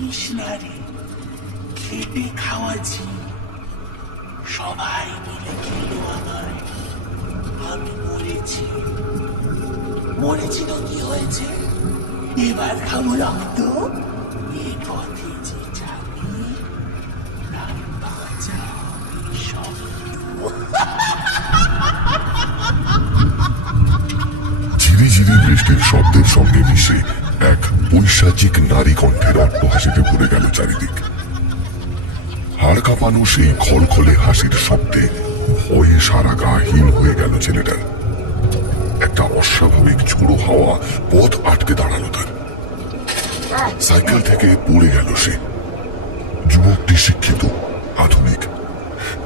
জানিস না রে, খেটে খাওয়া জি সবাই মিলে খেলো আমায়। আমি মরেছি, মরেছি তো কি হয়েছে, এবার খাবো রক্ত। এ পথে যে যাবে তার বাঁচাবে শব্দ। ঝিরিঝিরি বৃষ্টির শব্দের সঙ্গে মিশে এক পৈশাচিক নারী কণ্ঠের অট্টহাসিতে ভরে গেল চারিদিক। হাড় কাঁপানো সেই খলখলে হাসির শব্দে ভয়ে সারা গা হিম হয়ে গেল ছেলেটার। একটা অস্বাভাবিক ঝোড়ো হাওয়া পথ আটকে দাঁড়ালো তার। সাইকেল থেকে পড়ে গেল সে। যুবকটি শিক্ষিত, আধুনিক,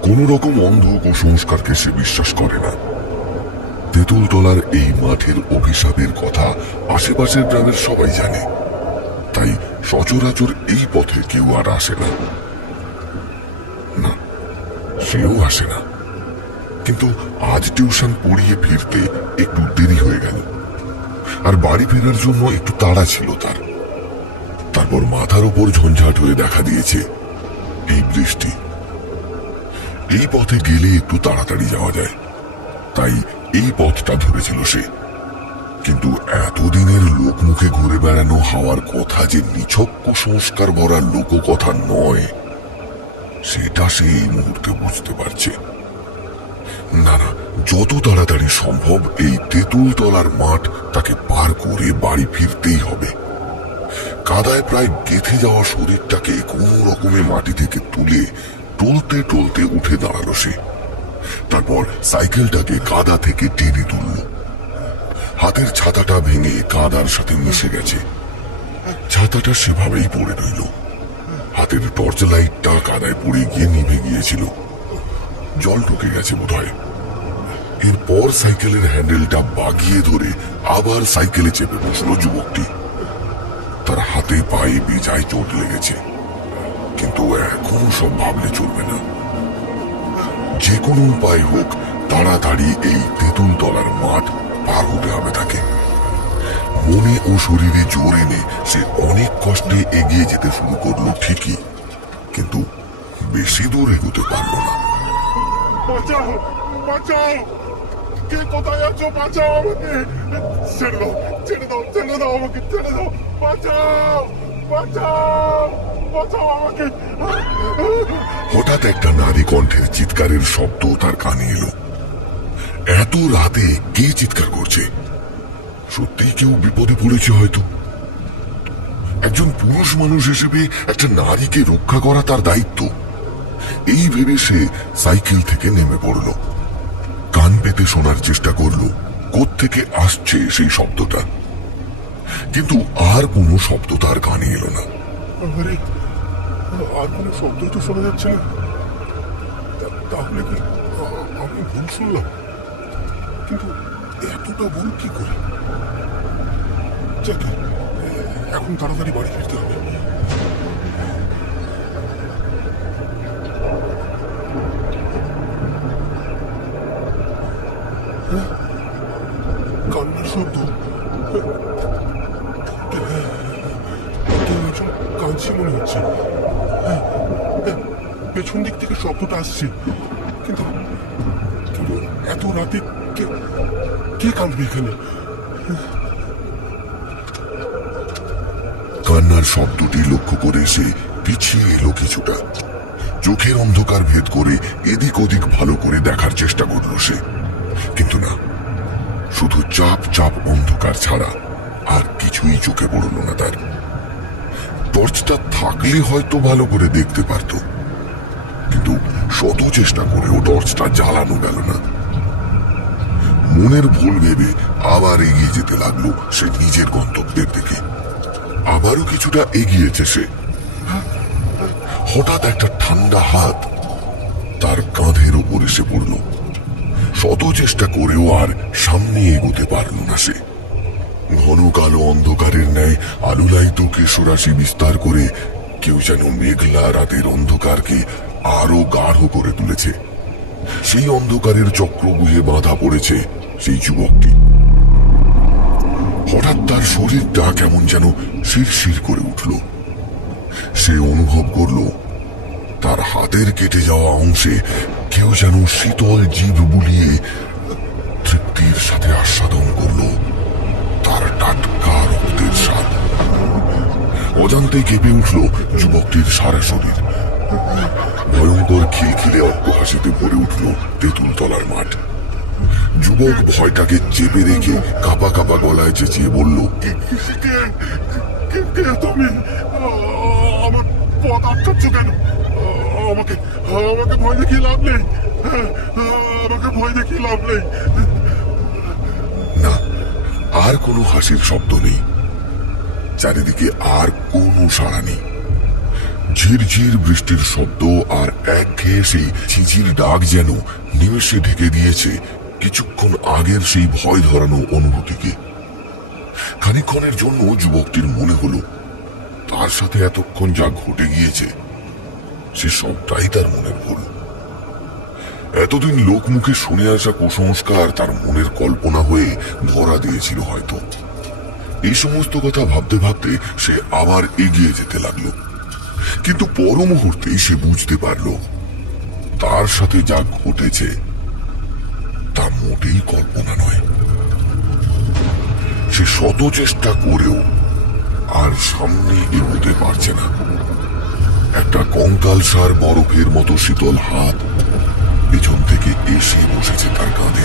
কোন রকম অন্ধ কুসংস্কারকে সে বিশ্বাস করে না। তেঁতুলতলার এই মাঠের অভিশাপের কথা আশেপাশের গ্রামের সবাই জানে, তাই সচরাচর এই পথে কেউ আর আসে না। না, সেও আসে না। কিন্তু আজ টিউশন পড়িয়ে ফিরতে একটু দেরি হয়ে গেল, আর বাড়ি ফেরার জন্য একটু তাড়া ছিল তার। তারপর মাথার উপর ঝঞ্ঝাট হয়ে দেখা দিয়েছে এই বৃষ্টি। এই পথে গেলে একটু তাড়াতাড়ি যাওয়া যায়, তাই এই পথটা ধরেছিল সে। কিন্তু এতদিনের লোকমুখে ঘুরে বেড়ানো হাওয়ার কথা যে নিছক কুসংস্কার ভরা লোককথা নয়, সেটা সে এই মুহূর্তে বুঝতে পারছে। না না, যত তাড়াতাড়ি সম্ভব এই তেঁতুলতলার মাঠ তাকে পার করে বাড়ি ফিরতেই হবে। কাদায় প্রায় গেঁথে যাওয়া শরীরটাকে কোন রকমে মাটি থেকে তুলে টলতে টলতে উঠে দাঁড়ালো সে। তারপর সাইকেলটাকে কাদা থেকে টেনে তুলল। হাতের ছাতাটা ভেঙে কাদার সাথে মিশে গেছে। ছাতাটা সেভাবেই পড়ে রইল। হাতের টর্চ লাইটটা কাদায় পড়ে গিয়ে নিভে গিয়েছিল। জল ঢুকে গেছে বোধহয়। এরপর সাইকেলের হ্যান্ডেলটা বাগিয়ে ধরে আবার সাইকেলে চেপে বসল যুবকটি। তার হাতে পায়ে বেজায় চোট লেগেছে, কিন্তু এখন সব ভাবলে চলবে না। যে কোনো উপায় হোক তাড়াতাড়ি এই তেঁতুলতলার মাঠ পার হতে হবে তাকে। মনে ও শরীরে জোর এনে সে অনেক কষ্টে এগিয়ে যেতে শুরু করলো ঠিকই, কিন্তু বেশি দূর এগোতে পারল না। বাঁচাও, বাঁচাও, কে কোথায় আছো? বাঁচাও আমাকে, ছেড়ে দাও, ছেড়ে দাও, ছেড়ে দাও আমাকে, ছেড়ে দাও, বাঁচাও, বাঁচাও, বাঁচাও আমাকে। হঠাৎ একটা নারী কণ্ঠের চিৎকারের শব্দ তার কানে এলো। এত রাতে কে চিৎকার করছে? সত্যিই কেউ বিপদে পড়েছে হয়তো। একজন পুরুষ মানুষ হিসেবে একটা নারীকে রক্ষা করা তার দায়িত্ব। এই ভেবে সে সাইকেল থেকে নেমে পড়ল। কান পেতে শোনার চেষ্টা করল কোত্থেকে আসছে সেই শব্দটা, কিন্তু আর কোনো শব্দ তার কানে এলো না। আরে, আর কোনো শব্দই তো শোনা যাচ্ছে না। তাহলে কি আমি ভুল শুনলাম? কিন্তু এতটা ভুল কি করে? যাকে এখন তাড়াতাড়ি বাড়ি ফিরতে হবে। কান্নার শব্দ, কেউ একজন কাঁদছে মনে হচ্ছে। পেছন দিক থেকে শব্দটা আসছে, কিন্তু কিন্তু এত রাতে কে কে কাঁদবে এখানে? কান্নার শব্দটি লক্ষ্য করে সে পিছিয়ে এলো কিছুটা। চোখের অন্ধকার ভেদ করে এদিক ওদিক ভালো করে দেখার চেষ্টা করল সে, কিন্তু না, শুধু চাপ চাপ অন্ধকার ছাড়া আর কিছুই চোখে পড়ল না তার। টর্চটা থাকলে হয়তো ভালো করে দেখতে পারত, কিন্তু শত চেষ্টা করেও টর্চটা জ্বালানো গেল না। মনের ভুল ভেবে আবার এগিয়ে যেতে লাগলো সে নিজের গন্তব্যের দিকে। আবারও কিছুটা এগিয়েছে সে। হঠাৎ একটা ঠান্ডা হাত তার কাঁধের উপর এসে পড়ল। শত চেষ্টা করেও আর সামনে এগোতে পারল না সে। ঘন কালো অন্ধকারের ন্যায় আলুলায়িত কেশরাশি বিস্তার করে কেউ যেন মেঘলা রাতের অন্ধকারকে আরো গাঢ় করে তুলেছে। সেই অন্ধকারের চক্রবুহে বাঁধা পড়েছে সেই যুবকটি। হঠাৎ তার শরীরটা কেমন যেন শিরশির করে উঠল। সে অনুভব করল তার হাতের কেটে যাওয়া অংশে কেউ যেন শীতল জিভ বুলিয়ে তৃপ্তির সাথে আস্বাদন করল তার টাটকা রক্তের স্বাদ। অজান্তে কেঁপে উঠল যুবকটির সারা শরীর। ভয়ঙ্কর খিলখিলে অট্টহাসিতে ভরে উঠল তেঁতুল তলার মাঠ। যুবক ভয়টাকে চেপে রেখে কাঁপা কাঁপা গলায় চেঁচিয়ে বলল, কে তুমি? আমার পথ আটকাচ্ছ কেন? আমাকে আমাকে ভয় দেখিয়ে লাভ নেই। আমাকে ভয় দেখিয়ে লাভ নেই। না, আর কোনো হাসির শব্দ নেই। চারিদিকে আর কোনো সাড়া নেই। ঝিরঝির বৃষ্টির শব্দ আর একঘেয়ে সেই ঝিঝির ডাক যেন নিমেষে ঢেকে দিয়েছে কিছুক্ষণ আগের সেই ভয় ধরানো অনুভূতিকে। খানিকক্ষণের জন্য যুবকটির মনে হলো তার সাথে এতক্ষণ যা ঘটে গিয়েছে সে সবটাই তার মনের ভুল। এতদিন লোকমুখে শুনে আসা কুসংস্কার তার মনের কল্পনা হয়ে ধরা দিয়েছিল হয়তো। এই সমস্ত কথা ভাবতে ভাবতে সে আবার এগিয়ে যেতে লাগলো, কিন্তু পর মুহূর্তেই সে বুঝতে পারল তার সাথে যা ঘটেছে তা মোটেই কল্পনা নয়। সে শত চেষ্টা করেও আর সামনে এগোতে পারছে না। একটা কঙ্কালসার বরফের মতো শীতল হাত পেছন থেকে এসে বসেছে তার কাঁধে।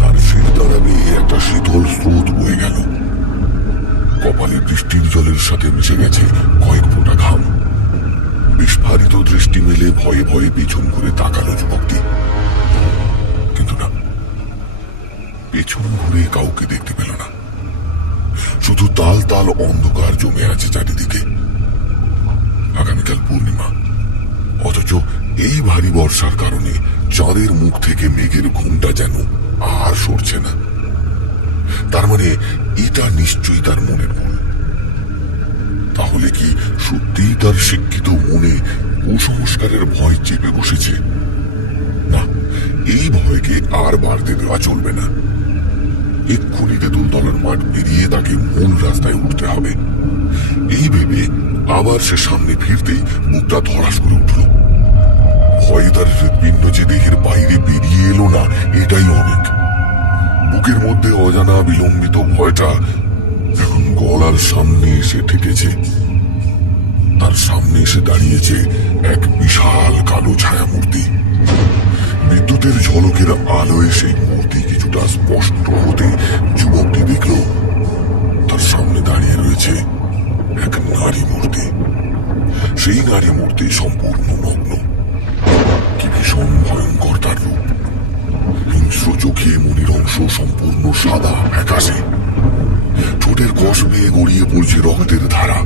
তার শির দ্বারা বেয়ে একটা শীতল স্রোত বয়ে গেল। কপালে বৃষ্টির জলের সাথে মিশে গেছে কয়েক ফোঁটা ঘাম। বিস্ফারিত দৃষ্টি মেলে ভয়ে ভয়ে পেছন ঘুরে তাকালো যুবকটি, কিন্তু না, পেছন ঘুরে কাউকে দেখতে পেল না। শুধু তাল তাল অন্ধকার জমে আছে চারিদিকে। আগামীকাল পূর্ণিমা, অথচ এই ভারী বর্ষার কারণে চাঁদের মুখ থেকে মেঘের ঘুমটা যেন আর সরছে না। তার মানে এটা নিশ্চয়ই তার মনের ভুল। তাহলে কি সত্যিই তার শিক্ষিত মনে কুসংস্কারের ভয় চেপে বসেছে? না, এই ভয়কে আর বাড়তে দেওয়া চলবে না। এক্ষুনি তেঁতুল তলার মাঠ পেরিয়ে তাকে মূল রাস্তায় উঠতে হবে। এই ভেবে আবার সে সামনে ফিরতেই বুকটা ধরাস করে উঠল। ভয়ে তার হৃৎপিণ্ড যে দেহের বাইরে বেরিয়ে এলো না, এটাই অনেক। বুকের মধ্যে অজানা বিলম্বিত ভয়টা এখন গলার সামনে এসে ঠেকেছে। তার সামনে এসে দাঁড়িয়েছে এক বিশাল কালো ছায়া মূর্তি। বিদ্যুতের ঝলকের আলোয় সেই মূর্তি কিছুটা স্পষ্ট হতে যুবকটি দেখল তার সামনে দাঁড়িয়ে রয়েছে এক নারী মূর্তি। সেই নারী মূর্তি সম্পূর্ণ নগ্ন। কি ভীষণ ভয়ঙ্কর তার রূপ। হিংস্র চোখে মনির অংশ সম্পূর্ণ সাদা ফ্যাকাশে। ঠোঁটের কষ বেয়ে গড়িয়ে পড়ছে রক্তের ধারা।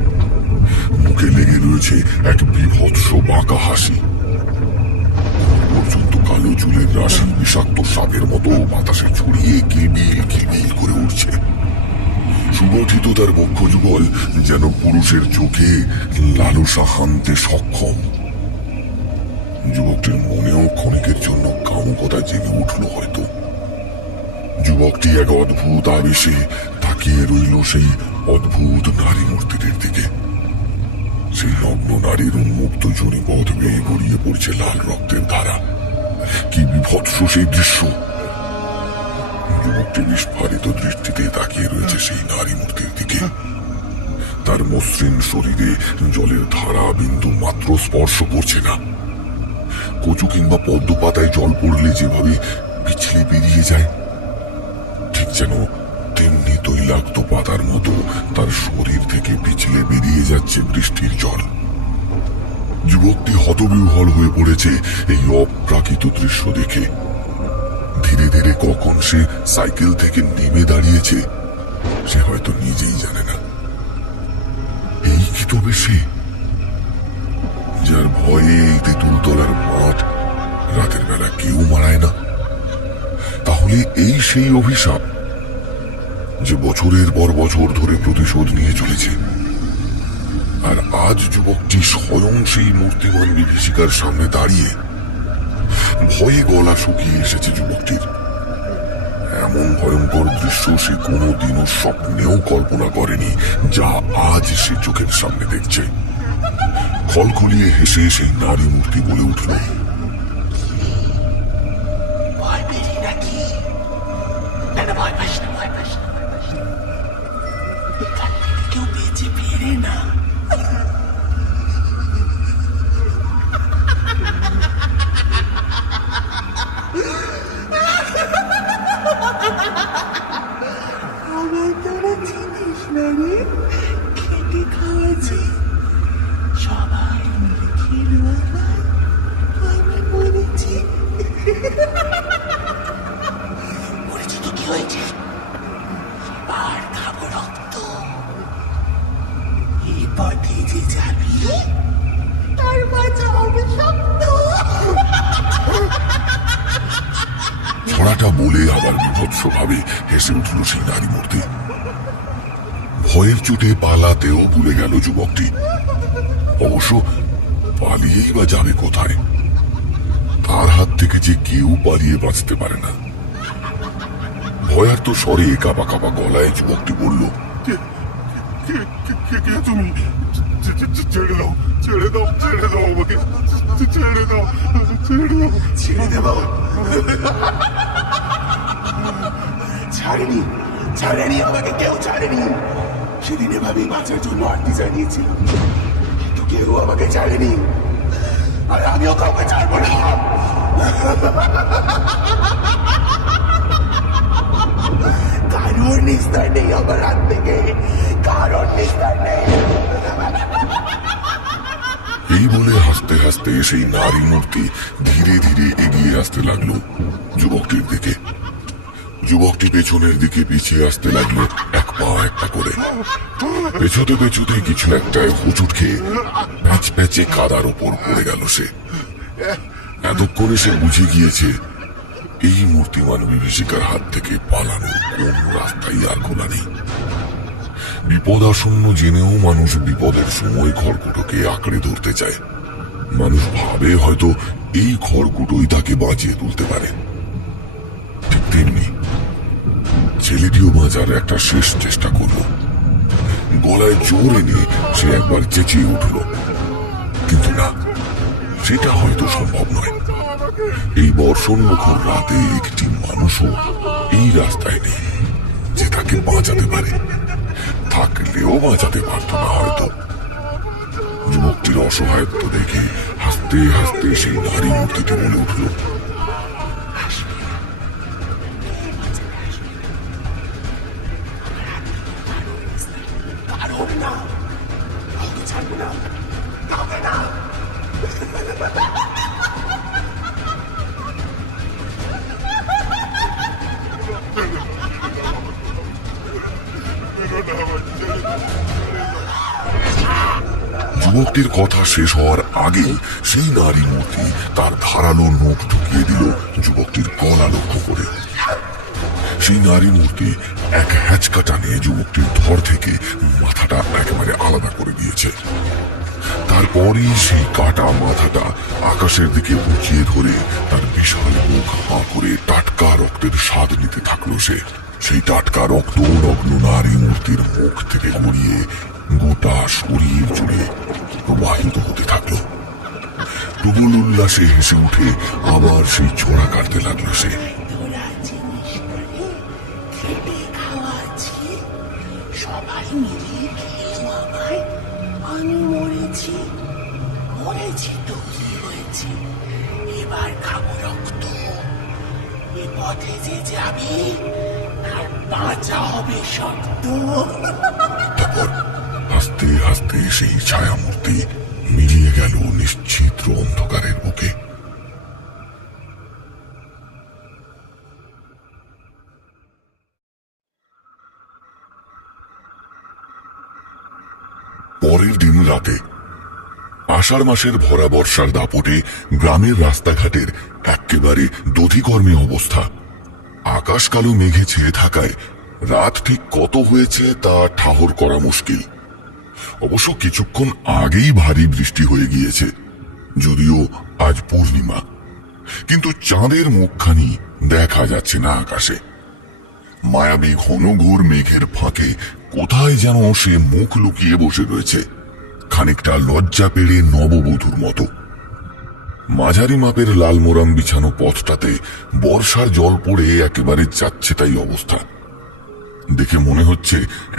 মুখে লেগে রয়েছে এক বীভৎস বাঁকা হাসি। পর্যন্ত কালো চুলের রাশি বিষাক্ত সাপের মতো বাতাসে ছড়িয়ে কিবিল কিবিল করে উঠছে। সুগঠিত তার বক্ষ যুগল যেন পুরুষের চোখে লালসা হানতে সক্ষম। যুবকটির মনেও ক্ষণিকের জন্য কামুকতা জেগে উঠল হয়তো। যুবকটি এক অদ্ভুত আবেশে তাকিয়ে রইল সেই অদ্ভুত নারী মূর্তিটির দিকে। সেই নগ্ন নারীর উন্মুক্ত জনিপথ বেয়ে গড়িয়ে পড়ছে লাল রক্তের ধারা। কি বিভৎস সেই দৃশ্য! যুবকটি বিস্ফারিত দৃষ্টিতে তাকিয়ে রয়েছে সেই নারী মূর্তির দিকে। তার মসৃণ শরীরে জলের ধারা বিন্দু মাত্র স্পর্শ করছে না। কচু কিংবা পদ্ম পাতায় জল পড়লে যেভাবে পিছলে বেরিয়ে যায়, ঠিক যেন তেমনি তৈলাক্ত পাতার মতো তার শরীর থেকে পিছলে বেরিয়ে যাচ্ছে বৃষ্টির জল। যুবকটি হতবিহ্বল হয়ে পড়েছে এই অপ্রাকৃত দৃশ্য দেখে। ধীরে ধীরে কখন সে সাইকেল থেকে নেমে দাঁড়িয়েছে সে হয়তো নিজেই জানে না। এই কি তবে সে, যার ভয়ে এই তেঁতুল তলার মাঠ রাতের বেলা কেউ মারায় না? তাহলে এই সেই অভিশাপ যে বছরের পর বছর ধরে প্রতিশোধ নিয়ে চলেছে। আর আজ যুবকটি স্বয়ং সেই মূর্তিমান বিভীষিকার সামনে দাঁড়িয়ে। ভয়ে গলা শুকিয়ে এসেছে যুবকটির। এমন ভয়ঙ্কর দৃশ্য সে কোনোদিনও স্বপ্নেও কল্পনা করেনি, যা আজ সে চোখের সামনে দেখছে। খলখলিয়ে হেসে সেই নারী মূর্তি বলে উঠল, ভয় পেলি নাকি? না না, ভয় পাস না, ভয় পাস না, ভয় পাস না। এখান থেকে কেউ বেঁচে ফেরে না। আমার তোরা চিনিস না রে, খেটে খাওয়াছি, সবাই মিলে খেলো আমায়, আমি মরেছি। মরেছি তো কি হয়েছে? আর খাবো রক্ত। এই পথে যে যাবি তার বাঁচা হবে শক্ত। ছড়াটা বলে আবার বিভৎসভাবে হেসে উঠল সেই নারী মূর্তি। ভয়ের চোটে পালাতেও ভুলে গেল যুবকটি। অবশ্য পালিয়েই বা যাবে কোথায়? তার হাত থেকে যে কেউ পালিয়ে বাঁচতে পারে না। ভয়ার্ত স্বরে কাঁপা কাঁপা গলায় যুবকটি বলল, কে তুমি? ছেড়ে দাও, ছেড়ে দাও, ছেড়ে দাও আমাকে, ছেড়ে দাও, ছেড়ে দাও। ছেড়ে দেব? ছাড়েনি, ছাড়েনি, আমাকে কেউ ছাড়েনি। সেদিন এভাবেই বাঁচার জন্য আর্তি জানিয়েছিলাম, কিন্তু কেউ আমাকে ছাড়েনি, আর আমিও কাউকে ছাড়বো না। কারোর নিস্তার নেই আমার হাত থেকে, কারোর নিস্তার নেই। এই বলে হাসতে হাসতে সেই নারী মূর্তি ধীরে ধীরে এগিয়ে আসতে লাগলো যুবকটির দিকে। যুবকটি পেছনের দিকে পিছিয়ে আসতে লাগলো এক পা করে। পেছতে পেছতে কিছু একটা হুচুট খেয়ে প্যাচ প্যাচে কাদার উপর পড়ে গেল সে। এতক্ষণে সে বুঝে গিয়েছে এই মূর্তিমান বিভীষিকার হাত থেকে পালানোর কোন রাস্তাই আর খোলা নেই। বিপদাশূন্য জেনেও মানুষ বিপদের সময় খড়কুটোকে আঁকড়ে ধরতে চায়। মানুষ ভাবে হয়তো এই খড়কুটোই তাকে বাঁচিয়ে তুলতে পারে। ঠিক তেমনি ছেলেটিও বাঁচার একটা শেষ চেষ্টা করল। গলায় জোর এনে সে একবার চেঁচিয়ে উঠল, কিন্তু না, সেটা হয়তো সম্ভব নয়। এই বর্ষণমুখর রাতে একটি মানুষও এই রাস্তায় নেই যে তাকে বাঁচাতে পারে। থাকলেও বাঁচাতে পারত না হয়তো। যুবকটির অসহায়ত্ব দেখে হাসতে হাসতে সেই নারী মূর্তিটি বলে উঠল, কারোর না, কাউকে ছাড়বো না, কাউকে না। যুবকটির কথা শেষ হওয়ার আগেই সেই নারী মূর্তি তার ধারালো নখ ঢুকিয়ে দিল যুবকটির গলা লক্ষ্য করে। সেই নারী মূর্তি এক হ্যাচকা টানে যুবকটির ধর থেকে মাথাটা একেবারে আলাদা করে দিয়েছে। তারপরই সেই কাটা মাথাটা আকাশের দিকে উঁচিয়ে ধরে তার বিশাল মুখ হাঁ করে টাটকা রক্তের স্বাদ নিতে থাকলো সে। সেই টাটকা রক্ত নগ্ন নারী মূর্তির মুখ থেকে গড়িয়ে গোটা শরীর জুড়ে প্রবাহিত হতে থাকলো। প্রবল উল্লাসে হেসে উঠে আবার সেই ছোড়া কাটতে লাগলো সে। তোরা চিনিস না রে, খেটে খাওয়াছি, সবাই মিলে খেলো আমায়, আমি মরেছি। মরেছি তো কি হয়েছে? এবার খাবো রক্ত। এ পথে যে যাবি তার বাঁচা হবে শক্ত। তারপর হাসতে হাসতে সেই ছায়ামূর্তি মিলিয়ে গেল নিশ্চিদ্র অন্ধকারের বুকে। পরের দিন রাতে আষাঢ় মাসের ভরা বর্ষার দাপটে গ্রামের রাস্তাঘাটের একেবারে দধিকর্মে অবস্থা। আকাশ কালো মেঘে ছেয়ে থাকায় রাত ঠিক কত হয়েছে তা ঠাহর করা মুশকিল। অবশ্য কিছুক্ষণ আগেই ভারী বৃষ্টি হয়ে গিয়েছে, যদিও আজ পূর্ণিমা, কিন্তু চাঁদের মুখখানি দেখা যাচ্ছে না আকাশে। মায়াবী ঘন ঘোর মেঘের ফাঁকে কোথায় যেন সে মুখ লুকিয়ে বসে রয়েছে, খানিকটা লজ্জা পেড়ে নববধূর মতো। মাঝারি মাপের লাল মোরাম বিছানো পথটাতে বর্ষার জল পড়ে একেবারে যাচ্ছে তাই অবস্থা। দেখে মনে হচ্ছে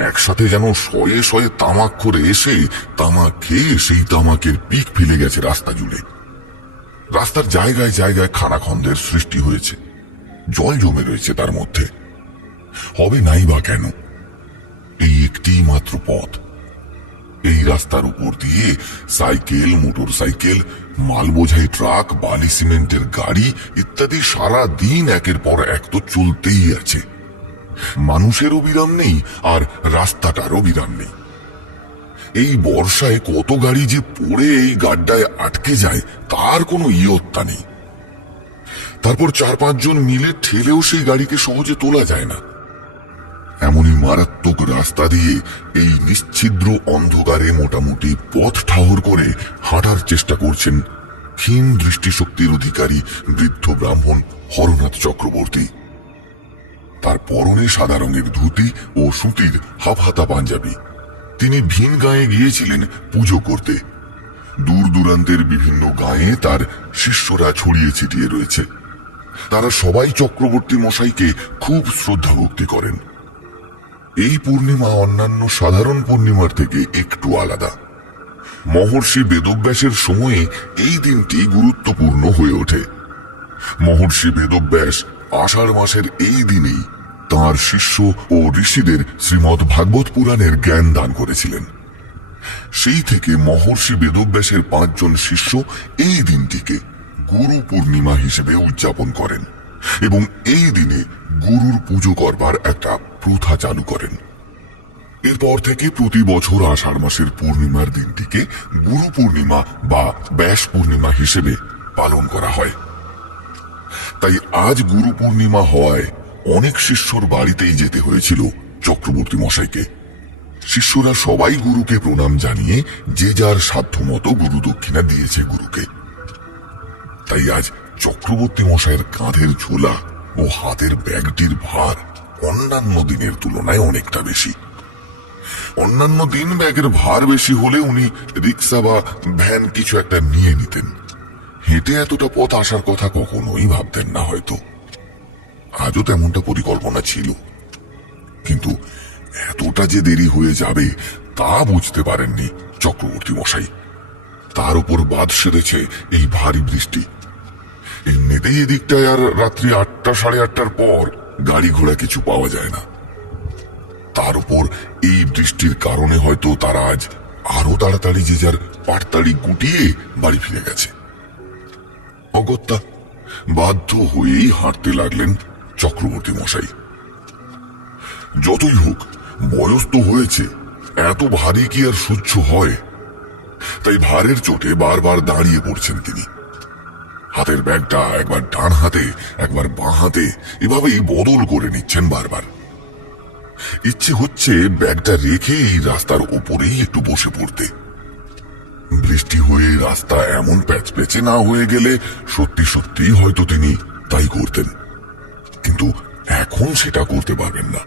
একসাথে যেন শয়ে শয়ে তামাক করে এসে তামাক খেয়ে সেই তামাকের পিক ফেলে গেছে রাস্তা জুড়ে। রাস্তার জায়গায় জায়গায় খানাখন্দের সৃষ্টি হয়েছে, জল জমে রয়েছে তার মধ্যে। হবে নাই বা কেন? এই একটি মাত্র পথ। এই রাস্তার উপর দিয়ে সাইকেল, মোটর সাইকেল, মাল বোঝাই ট্রাক, বালি সিমেন্টের গাড়ি ইত্যাদি সারা দিন একের পর এক তো চলতেই আছে। মানুষেরও বিরাম নেই, আর রাস্তাটারও বিরাম নেই। এই বর্ষায় কত গাড়ি যে পড়ে এই গাড্ডায় আটকে যায় তার কোনো ইয়ত্তা নেই। তারপর 4-5 জন মিলে ঠেলেও সেই গাড়িকে সহজে তোলা যায় না। এমনই মারাত্মক রাস্তা দিয়ে এই নিশ্ছিদ্র অন্ধকারে মোটামুটি পথ ঠাহর করে হাঁটার চেষ্টা করছেন ক্ষীণ দৃষ্টিশক্তির অধিকারী বৃদ্ধ ব্রাহ্মণ হরনাথ চক্রবর্তী। তার পরনে সাদা রঙের ধুতি ও সুতির হাফহাতা পাঞ্জাবি। তিনি ভিন গাঁয়ে গিয়েছিলেন পুজো করতে। দূর দূরান্তের বিভিন্ন গাঁয়ে তার শিষ্যরা ছড়িয়ে ছিটিয়ে রয়েছে। তারা সবাই চক্রবর্তী মশাইকে খুব শ্রদ্ধা ভক্তি করেন। এই পূর্ণিমা অন্যান্য সাধারণ পূর্ণিমার থেকে একটু আলাদা। মহর্ষি বেদব্যাসের সময়ে এই দিনটি গুরুত্বপূর্ণ হয়ে ওঠে। মহর্ষি বেদব্যাস আষাঢ় মাসের এই দিনেই তাঁর শিষ্য ও ঋষিদের শ্রীমদ্ ভাগবত পুরাণের জ্ঞান দান করেছিলেন। সেই থেকে মহর্ষি বেদব্যাসের 5 জন শিষ্য এই দিনটিকে গুরু পূর্ণিমা হিসেবে উদযাপন করেন এবং এই দিনে গুরুর পুজো করবার একটা প্রথা চালু করেন। এরপর থেকে প্রতি বছর আষাঢ় মাসের পূর্ণিমার দিনটিকে গুরু পূর্ণিমা বা ব্যাস পূর্ণিমা হিসেবে পালন করা হয়। তাই আজ গুরু পূর্ণিমা হওয়ায় অনেক শিষ্যর বাড়িতেই যেতে হয়েছিল চক্রবর্তী মশাইকে। শিষ্যরা সবাই গুরুকে প্রণাম জানিয়ে যে যার সাধ্যমতো গুরু দক্ষিণা দিয়েছে গুরুকে। তাই আজ চক্রবর্তী মশাইয়ের কাঁধের ঝোলা ও হাতের ব্যাগটির ভার অন্যান্য দিনের তুলনায় অনেকটা বেশি। অন্যান্য দিন ব্যাগের ভার বেশি হলে উনি রিক্সা বা ভ্যান কিছু একটা নিয়ে নিতেন। হেঁটে এতটা পথ আসার কথা কখনোই ভাবতেন না হয়তো। আজও তেমনটা পরিকল্পনা ছিল, কিন্তু এতটা যে দেরি হয়ে যাবে তা বুঝতে পারেননি চক্রবর্তী মশাই। তার উপর বাদ সেরেছে এই ভারী বৃষ্টি। এমনিতেই এদিকটায় আর রাত্রি 8টা, 8:30টার পর গাড়ি ঘোড়া কিছু পাওয়া যায় না। তার উপর এই বৃষ্টির কারণে হয়তো তারা আজ আরো তাড়াতাড়ি যে যার পাটতাড়ি গুটিয়ে বাড়ি ফিরে গেছে। অগত্যা বাধ্য হয়েই হাঁটতে লাগলেন চক্রবর্তী মশাই। যতই হোক বয়স তো হয়েছে, এত ভারী কি আর সহ্য হয়? তাই ভারের চোটে বারবার দাঁড়িয়ে পড়ছেন তিনি। হাতের ব্যাগটা একবার ডান হাতে একবার বাঁ হাতে এভাবেই বদল করে নিচ্ছেন বারবার। ইচ্ছে হচ্ছে ব্যাগটা রেখে এই রাস্তার ওপরেই একটু বসে পড়তে। বৃষ্টি হয়ে রাস্তা এমন প্যাচপ্যাচে না হয়ে গেলে সত্যি সত্যিই হয়তো তিনি তাই করতেন, কিন্তু এখন সেটা করতে পারবেন না।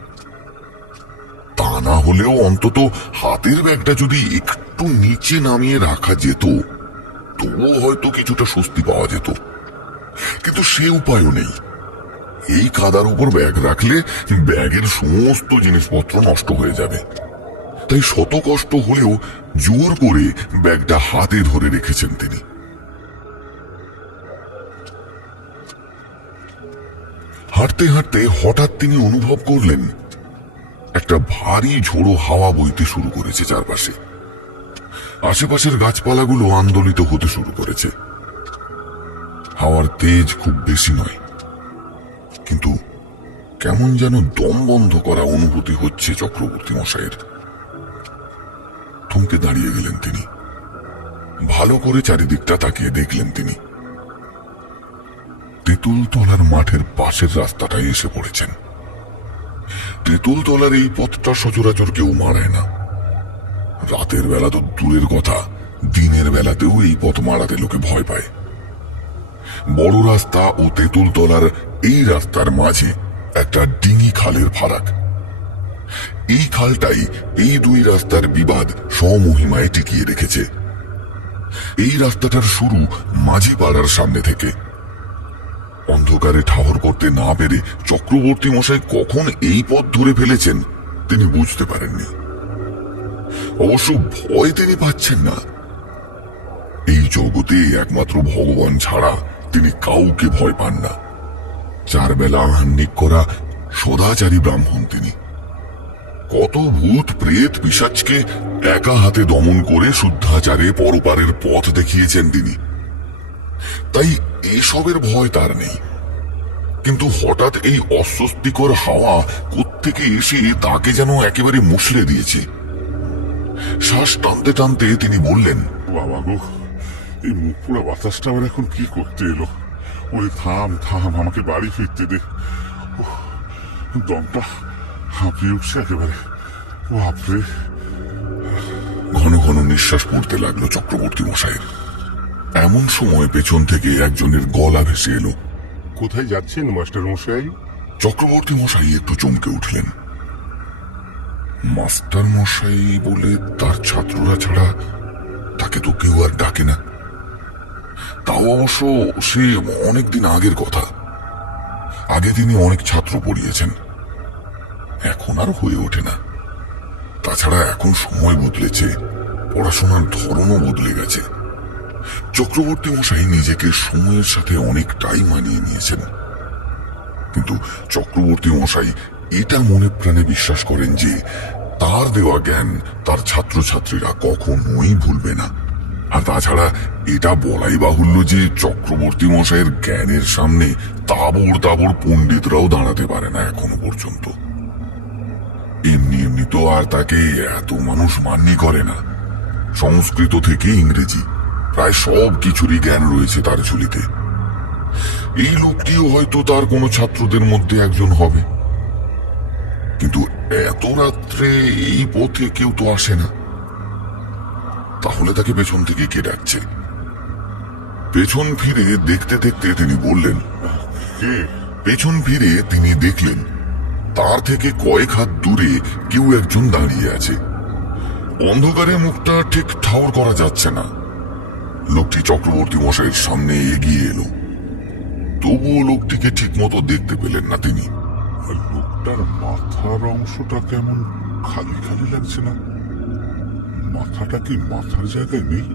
তা না হলেও অন্তত হাতের ব্যাগটা যদি একটু নিচে নামিয়ে রাখা যেত তবুও হয়তো কিছুটা স্বস্তি পাওয়া যেত, কিন্তু সে উপায়ও নেই। এই কাদার উপর ব্যাগ রাখলে ব্যাগের সমস্ত জিনিসপত্র নষ্ট হয়ে যাবে। তাই শত কষ্ট হলেও জোর করে ব্যাগটা হাতে ধরে রেখেছেন তিনি। হাঁটতে হাঁটতে হঠাৎ তিনি অনুভব করলেন একটা ভারী ঝোড়ো হাওয়া বইতে শুরু করেছে চারপাশে। আশেপাশের গাছপালাগুলো আন্দোলিত হতে শুরু করেছে। হাওয়ার তেজ খুব বেশি নয়, কিন্তু কেমন যেন দম বন্ধ করা অনুভূতি হচ্ছে চক্রবর্তী মশাইয়ের। থমকে দাঁড়িয়ে গেলেন তিনি। ভালো করে চারিদিকটা তাকিয়ে দেখলেন তিনি। তেঁতুলতলার মাঠের পাশের রাস্তাটায় এসে পড়েছেন। তেঁতুলতলার এই পথটা সচরাচর কেউ মারায় না। রাতের বেলা তো দূরের কথা, দিনের বেলাতেও এই পথ মারাতে লোকে ভয় পায়। বড় রাস্তা ও তেঁতুলতলার এই রাস্তার মাঝে একটা ডিঙি খালের ফারাক। এই খালটাই এই দুই রাস্তার বিবাদ স্বমহিমায় টিকিয়ে রেখেছে। এই রাস্তাটার শুরু মাঝি পাড়ার সামনে থেকে। অন্ধকারে ঠাহর করতে না পেরে চক্রবর্তী মশাই কখন এই পথ ধরে ফেলেছেন তিনি বুঝতে পারেননি। অবশ্য ভয় তিনি পাচ্ছেন না। এই জগতে একমাত্র ভগবান ছাড়া তিনি কাউকে ভয় পান না। 4 বেলা আহ্নিক করা সদাচারী ব্রাহ্মণ তিনি। কত ভূত প্রেত পিশাচকে একা হাতে দমন করে শুদ্ধাচারে পরপারের পথ দেখিয়েছেন তিনি। তাই এসবের ভয় তার নেই। কিন্তু হঠাৎ এই অস্বস্তিকর হাওয়া কোত্থেকে এসে তাকে যেন একেবারে মুষড়ে দিয়েছে। শ্বাস টানতে টানতে তিনি বললেন, বাবা গো, এই মুখ পোড়া বাতাসটা আবার এখন কি করতে এলো? ওরে থাম থাম, আমাকে বাড়ি ফিরতে দে। উফ, দমটা হাঁপিয়ে উঠছে একেবারে। বাপরে! ঘন ঘন নিঃশ্বাস পড়তে লাগলো চক্রবর্তী মশাইয়ের। এমন সময় পেছন থেকে একজনের গলা ভেসে এলো। কোথায় যাচ্ছেন মাস্টার মশাই? চক্রবর্তী মশাই একটু চমকে উঠলেন। মাস্টার মশাই বলে তার ছাত্ররা ছাড়া তাকে তো কেউ আর ডাকে না। তাও অবশ্য সে অনেকদিন আগের কথা। আগে তিনি অনেক ছাত্র পড়িয়েছেন, এখন আর হয়ে ওঠে না। তাছাড়া এখন সময় বদলেছে, পড়াশোনার ধরনও বদলে গেছে। চক্রবর্তী মশাই নিজেকে সময়ের সাথে অনেকটাই মানিয়ে নিয়েছেন। কিন্তু চক্রবর্তী মশাই এটা মনে প্রাণে বিশ্বাস করেন যে তার দেওয়া জ্ঞান তার ছাত্রছাত্রীরা কখনোই ভুলবে না। আর তাছাড়া এটা বলাই বাহুল্য যে চক্রবর্তী মশাইয়ের জ্ঞানের সামনে তাবড় তাবড় পণ্ডিতরাও দাঁড়াতে পারে না এখনো পর্যন্ত। এমনি এমনি তো আর তাকে এত মানুষ মান্যই করে না। সংস্কৃত থেকে ইংরেজি প্রায় সব কিছুরই জ্ঞান রয়েছে তার ঝুলিতে। এই লোকটিও হয়তো তার কোনো ছাত্রদের মধ্যে একজন হবে। কিন্তু এত রাত্রে এই পথে কেউ তো আসে না। তাহলে তাকে পেছন থেকে কে ডাকছে? পেছন ফিরে দেখতে দেখতে তিনি বললেন, কে? পেছন ফিরে তিনি দেখলেন তার থেকে কয়েক হাত দূরে কেউ একজন দাঁড়িয়ে আছে। অন্ধকারে মুখটা ঠিক ঠাউর করা যাচ্ছে না। লোকটি চক্রবর্তী মশাইয়ের সামনে এগিয়ে এলো। তবুও লোকটিকে ঠিক মতো দেখতে পেলেন না তিনি। লোকটার মাথার অংশটা কেমন খালি খালি লাগছে না? মাথাটা কি মাথার জায়গায় নেই?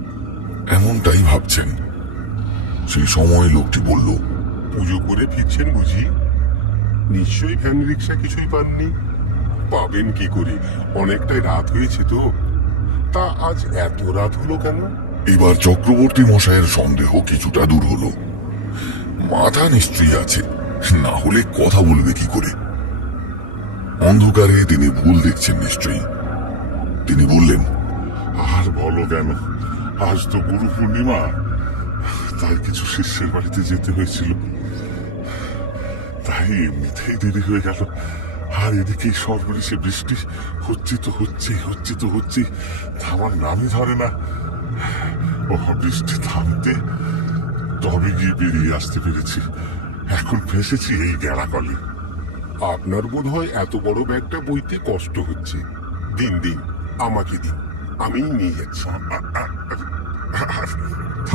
এমনটাই ভাবছেন। সেই সময় লোকটি বলল, পুজো করে ফিরছেন বুঝি? নিশ্চয়ই ভ্যান রিক্সা কিছুই পাননি। পাবেন কি করে, অনেকটাই রাত হয়েছে তো। তা আজ এত রাত হলো কেন? এবার চক্রবর্তী মশাইয়ের সন্দেহ কিছুটা দূর হলো। মাথা নিশ্চয়ই আছে, না হলে কথা বলবে কি করে? অন্ধকারে তিনি ভুল দেখছেন নিশ্চয়ই। তিনি বললেন, আর বলো কেন, আজ তো গুরু পূর্ণিমা, তাই কিছু শিষ্যের বাড়িতে যেতে হয়েছিল, তাই এমনিতেই দেরি হয়ে গেল। আর এদিকে সর্বরিশে বৃষ্টি হচ্ছে, থামার নামই ধরে না। ও বৃষ্টি থামতে তবে গিয়ে বেরিয়ে আসতে পেরেছি। এখন ফেসেছি এই গেড়াকলে। আপনার বোধ হয় এত বড় ব্যাগটা বইতে কষ্ট হচ্ছে। দিন দিন, আমাকে দিন, আমিই নিয়ে যাচ্ছি।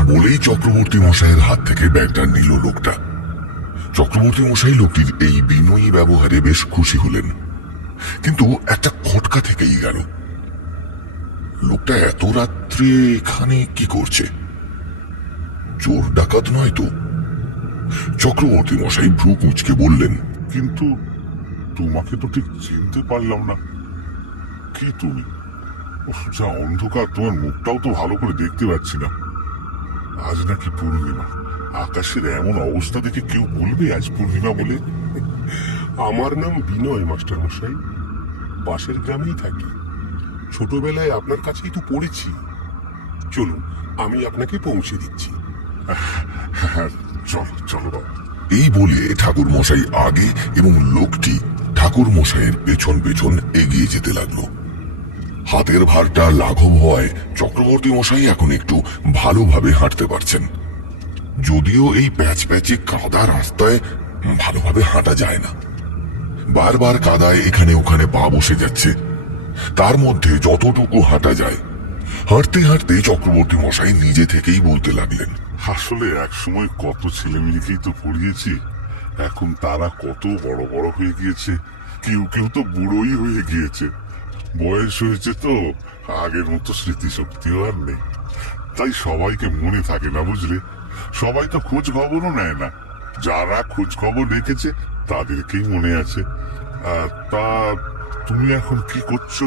বলেই চক্রবর্তী মশাইয়ের হাত থেকে ব্যাগটা নিল লোকটা। চক্রবর্তী মশাই লোকটির এই বিনয়ী ব্যবহারে বেশ খুশি হলেন, কিন্তু একটা খটকা থেকেই গেল। লোকটা এত রাত্রে এখানে কি করছে? চোর ডাকাত নয় তো? চক্রবর্তী মশাই ভ্রু কুঁচকে বললেন, কিন্তু তোমাকে তো ঠিক চিনতে পারলাম না। কি তুমি? উফ, যা অন্ধকার, তোমার মুখটাও তো ভালো করে দেখতে পাচ্ছি না। আজ নাকি পূর্ণিমা, আকাশের এমন অবস্থা দেখে কেউ বলবে আজ পূর্ণিমা বলে? আমার নাম বিনয় মাস্টার মশাই, পাশের গ্রামেই থাকি। ছোটবেলায় আপনার কাছেই তো পড়েছি। চলুন, আমি আপনাকে পৌঁছে দিচ্ছি। হ্যাঁ, চলো চলো বাবা। এই বলে ঠাকুর মশাই আগে এবং লোকটি ঠাকুর মশাইয়ের পেছন পেছন এগিয়ে যেতে লাগলো। হাতের ভারটা লাঘব হওয়ায় চক্রবর্তী মশাই এখন একটু ভালোভাবে হাঁটতে পারছেন। যদিও এই প্যাচ প্যাচে কাদা রাস্তায় ভালোভাবে হাঁটা যায় না। বারবার কাদায় এখানে ওখানে পা বসে যাচ্ছে। তার মধ্যে যতটুকু হাঁটা যায় হাঁটতে হাঁটতে চক্রবর্তী মশাই নিজে থেকেই বলতে লাগলেন, আসলে এক সময় কত ছেলেমেয়েকেই তো পড়িয়েছি, এখন তারা কত বড় বড় হয়ে গিয়েছে, কেউ কেউ তো বুড়োই হয়ে গিয়েছে। বয়স হয়েছে তো, আগের মতো স্মৃতিশক্তিও আর নেই, তাই সবাইকে মনে থাকে না, বুঝলে? সবাই তো খোঁজ খবরও নেয় না, যারা খোঁজ খবর রেখেছে তাদেরকেই মনে আছে। তা তুমি এখন কি করছো?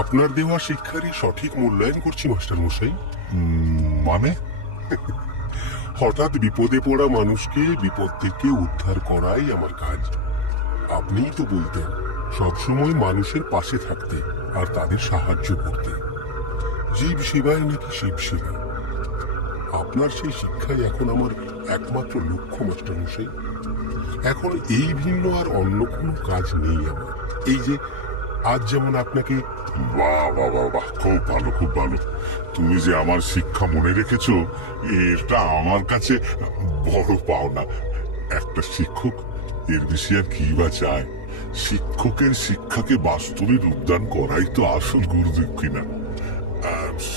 আপনার দেওয়া শিক্ষারই সঠিক মূল্যায়ন করছি মাস্টার মশাই। মানে? হঠাৎ বিপদে পড়া মানুষকে বিপদ থেকে উদ্ধার করাই আমার কাজ। আপনিই তো বলতেন সবসময় মানুষের পাশে থাকতে আর তাদের সাহায্য করতে। জীব সেবাই নাকি শিব সেবা। আপনার সেই শিক্ষাই এখন আমার একমাত্র লক্ষ্য মাস্টার মশাই। এখন এই ভিন্ন আর অন্য কোনো কাজ নেই আমার। এই যে আজ যেমন আপনাকে, বাহ বাহ বাহ বাহ, খুব ভালো খুব ভালো। তুমি যে আমার শিক্ষা মনে রেখেছো, এটা আমার কাছে বড় পাওনা। একটা শিক্ষক এর বেশি আর কি বা চায়? শিক্ষকের শিক্ষাকে বাস্তবে রূপদান করাই তো আসল গুরুদক্ষিণা কিনা।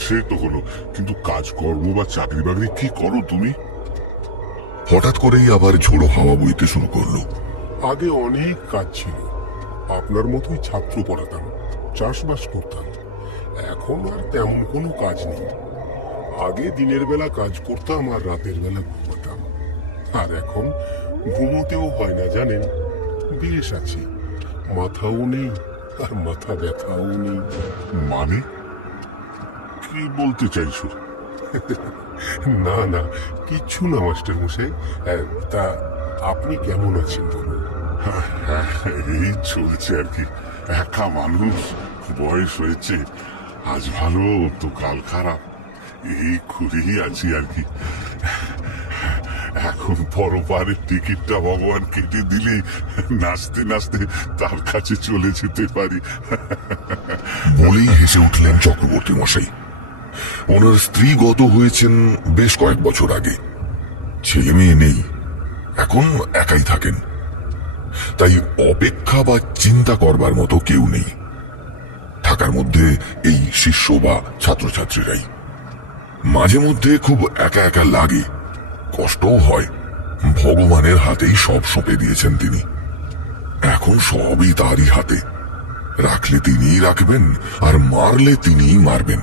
সে তো হলো, কিন্তু কাজকর্ম বা চাকরি বাকরি কি করো তুমি? হঠাৎ করেই আবার ঝোড়ো হাওয়া বইতে শুরু করলো। আগে অনেক কাজ ছিল, আপনার মতোই ছাত্র পড়াতাম, চাষবাস করতাম। এখন আর তেমন কোনো কাজ নেই। আগে দিনের বেলা কাজ করতাম আর রাতের বেলা ঘুমাতাম, আর এখন ঘুমোতেও হয় না জানেন। বেশ আছি, মাথাও নেই আর মাথা ব্যথাও নেই। মানে কি বলতে চাইছো? না না, কিচ্ছু না মাস্টার মশাই। তা আপনি কেমন আছেন বলুন? এই চলছে আর কি, একা মানুষ, বয়স হয়েছে, আজ ভালো তো কাল খারাপ, এই করেই আছি আর কি। এখন পরপারের টিকিটটা ভগবান কেটে দিলে নাচতে নাচতে তার কাছে চলে যেতে পারি। বলেই হেসে উঠলেন চক্রবর্তী মশাই। ওনার স্ত্রী গত হয়েছেন বেশ কয়েক বছর আগে, ছেলে মেয়ে নেই, এখন একাই থাকেন। তাই অপেক্ষা বা চিন্তা করবার মতো কেউ নেই। থাকার মধ্যে এই শিষ্য বা ছাত্রছাত্রীরাই। মাঝে মধ্যে খুব একা একা লাগে, কষ্টও হয়। ভগবানের হাতেই সব সঁপে দিয়েছেন তিনি। এখন সবই তারই হাতে। রাখলে তিনিই রাখবেন, আর মারলে তিনিই মারবেন।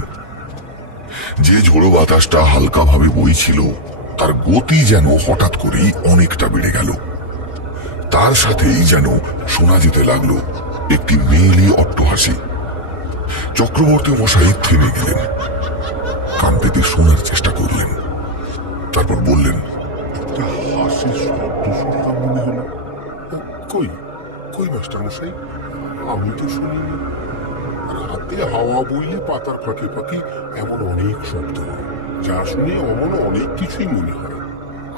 যে ঝোড়ো বাতাসটা হালকাভাবে বইছিল, তার গতি যেন হঠাৎ করেই অনেকটা বেড়ে গেল। তার সাথেই যেন শোনা যেতে লাগলো একটি মেয়েলি অট্টহাসি। চক্রবর্তী মশাই থেমে গেলেন, কান পেতে শোনার চেষ্টা করলেন। তারপর বললেন, একটা হাসির শব্দ শুনলাম মনে হলো। কই কই মাস্টার মশাই, আমি তো শুনিনি। রাতে হাওয়া বইলে পাতার ফাঁকে ফাঁকে এমন অনেক শব্দ হয়, যা শুনে অমন অনেক কিছুই মনে হয়।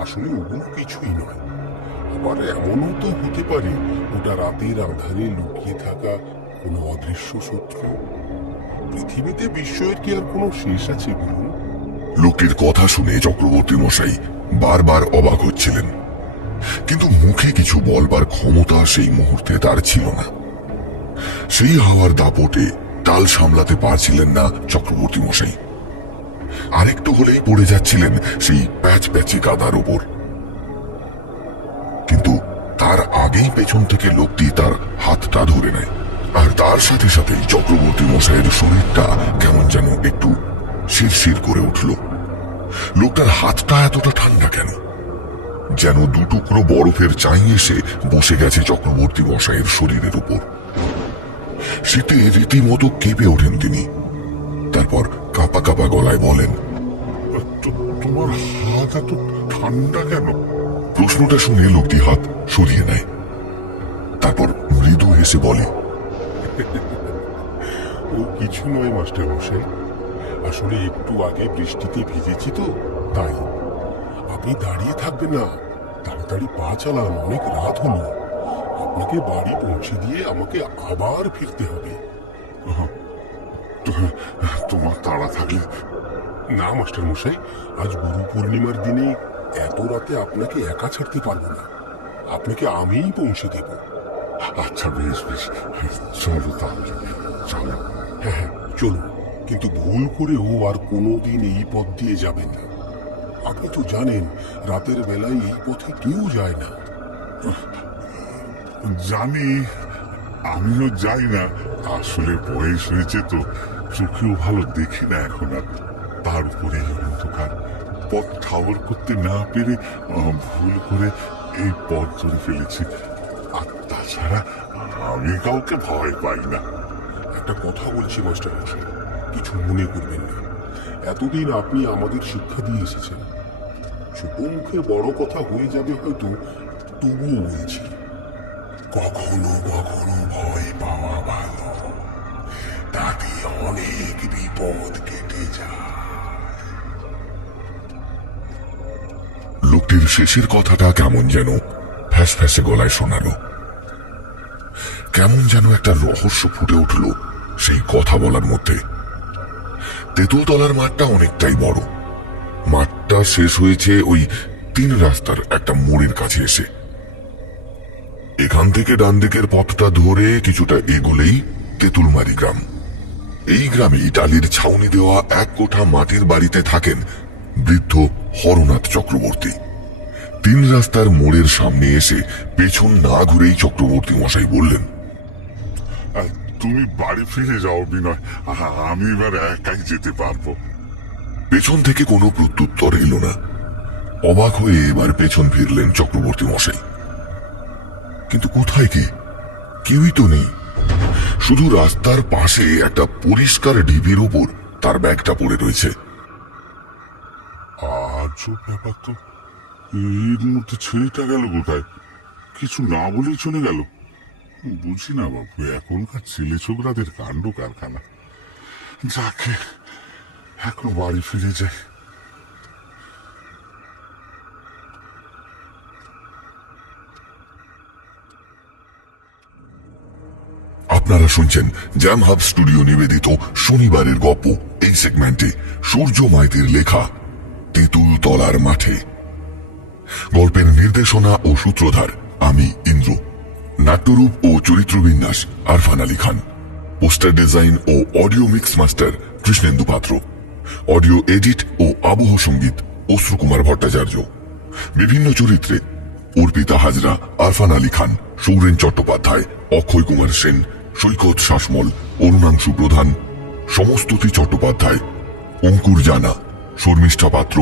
আসলে ওগুলো কিছুই নয়। আবার এমনও তো হতে পারে ওটা রাতের আঁধারে লুকিয়ে থাকা কোনো অদৃশ্য শত্রু। পৃথিবীতে বিস্ময়ের কি আর কোনো শেষ আছে বলুন? লোকটির কথা শুনে চক্রবর্তী মশাই বারবার অবাক হচ্ছিলেন, কিন্তু মুখে কিছু বলবার ক্ষমতা সেই মুহূর্তে তার ছিল না। সেই হাওয়ার দাপটে টাল সামলাতে পারছিলেন না চক্রবর্তী মশাই। আরেকটু হলেই পড়ে যাচ্ছিলেন সেই প্যাচ প্যাচে কাদার ওপর। কিন্তু তার আগেই পেছন থেকে লোকটি তার হাতটা ধরে নেয়, আর তার সাথে সাথেই চক্রবর্তী মশাইয়ের শরীরটা কেমন যেন একটু শিরশির করে উঠল। লোকটার হাতটা এতটা ঠান্ডা কেন? যেন দুটুকরো বরফের চাই এসে বসে গেছে চক্রবর্তী মশাইয়ের শরীরের উপর। শীতে রীতিমতো কেঁপে ওঠেন তিনি। তারপর কাঁপা কাঁপা গলায় বলেন, তোমার হাত এত ঠান্ডা কেন? প্রশ্নটা শুনে লোকটি হাত সরিয়ে নেয়। তারপর মৃদু হেসে বলে, ও কিছু নয় মাস্টার মশাই, আসলে একটু আগে বৃষ্টিতে ভিজেছি তো তাই। আপনি দাঁড়িয়ে থাকবেন না, তাড়াতাড়ি পা চালান, অনেক রাত হলো। আপনাকে বাড়ি পৌঁছে দিয়ে আমাকে আবার ফিরতে হবে। তোমার তাড়া থাকলে। না মাস্টার মশাই, আজ গুরু পূর্ণিমার দিনে এত রাতে আপনাকে একা ছাড়তে পারবো না। আপনাকে আমিই পৌঁছে দেব। আচ্ছা বেশ বেশ, চলো তাহলে, চলো। চলুন, কিন্তু ভুল করেও আর কোনোদিন এই পথ দিয়ে যাবেন না। আপনি তো জানেন রাতের বেলায় এই পথে কেউ যায় না। জানি, আমিও যাই না। আসলে বয়স হয়েছে তো, চোখেও ভালো দেখি না এখন আর। তার উপরে এই অন্ধকার, পথ ঠাওর করতে না পেরে ভুল করে এই পথ ধরে ফেলেছি। আর তাছাড়া আমি কাউকে ভয় পাই না। একটা কথা বলছি মাস্টার মশাই, কিছু মনে করবেন না। এতদিন আপনি আমাদের শিক্ষা দিয়ে এসেছেন, ছোট মুখে বড় কথা হয়ে যাবে হয়তো, তবুও বলছি, কখনো কখনো ভয় পাওয়া ভালো, তাতে অনেক বিপদ কেটে যায়। লোকটির শেষের কথাটা কেমন যেন ফ্যাস ফ্যাসে গলায় শোনালো। কেমন যেন একটা রহস্য ফুটে উঠল সেই কথা বলার মধ্যে। তেঁতুলতলার মাঠটা অনেকটাই বড়। মাঠটা শেষ হয়েছে ওই 3 রাস্তার একটা মোড়ের কাছে এসে। এখান থেকে ডান দিকের পথটা ধরে কিছুটা এগোলেই তেঁতুলমারি গ্রাম। এই গ্রামেই টালির ছাউনি দেওয়া এক কোঠা মাটির বাড়িতে থাকেন বৃদ্ধ হরনাথ চক্রবর্তী। 3 রাস্তার মোড়ের সামনে এসে পেছন না ঘুরেই চক্রবর্তী মশাই বললেন, তুমি বাড়ি ফিরে যাও বিনয়, আমি এবার একাই যেতে পারবো। পেছন থেকে কোনো প্রত্যুত্তর এলো না। অবাক হয়ে এবার পেছন ফিরলেন চক্রবর্তী মশাই। কিন্তু কোথায় কি? কেউই তো নেই। শুধু রাস্তার পাশে একটা পরিষ্কার ঢিবির উপর তার ব্যাগটা পড়ে রয়েছে। আজব ব্যাপার তো, এর মধ্যে ছেলেটা গেল কোথায়? কিছু না বলেই চলে গেল। বুঝি না বাবু, এখনকার ছেলে ছোকরাদের কাণ্ড কারখানা। যাকে এখন বাড়ি ফিরে যায়। আপনারা শুনছেন জ্যাম হাব স্টুডিও নিবেদিত শনিবারের গল্প। এই সেগমেন্টে সূর্য মাইতির লেখা তেঁতুলতলার মাঠে। গল্পের নির্দেশনা ও সূত্রধার আমি ইন্দ্র। নাট্যরূপ ও চরিত্রবিন্যাস আরফান আলী খান। পোস্টার ডিজাইন ও অডিও মিক্স মাস্টার কৃষ্ণেন্দু পাত্র। অডিও এডিট ও আবহ সঙ্গীত অশ্রুকুমার ভট্টাচার্য। বিভিন্ন চরিত্রে অর্পিতা হাজরা, আরফান আলী খান, সৌরেন চট্টোপাধ্যায়, অক্ষয় কুমার সেন, সৈকত শাসমল, অরুণাংশু প্রধান, সমস্তুতি চট্টোপাধ্যায়, অঙ্কুর জানা, শর্মিষ্ঠা পাত্র,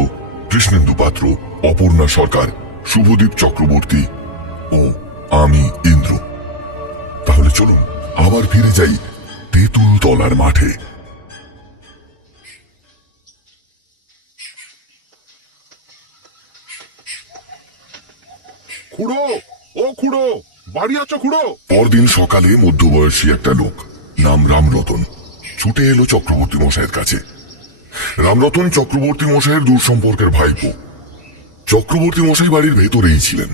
কৃষ্ণেন্দু পাত্র, অপর্ণা সরকার, শুভদীপ চক্রবর্তী ও আমি ইন্দ্র। তাহলে চলুন আবার ফিরে যাই তেঁতুলতলার মাঠে। খুড়ো, ও খুড়ো, বাড়ি আছো খুড়ো? পরদিন সকালে মধ্যবয়সী একটা লোক, নাম রামরতন, ছুটে এলো চক্রবর্তী মশাইয়ের কাছে। রামরতন চক্রবর্তী মশাইয়ের দূর সম্পর্কের ভাইপো। চক্রবর্তী মশাই বাড়ির ভেতরেই ছিলেন।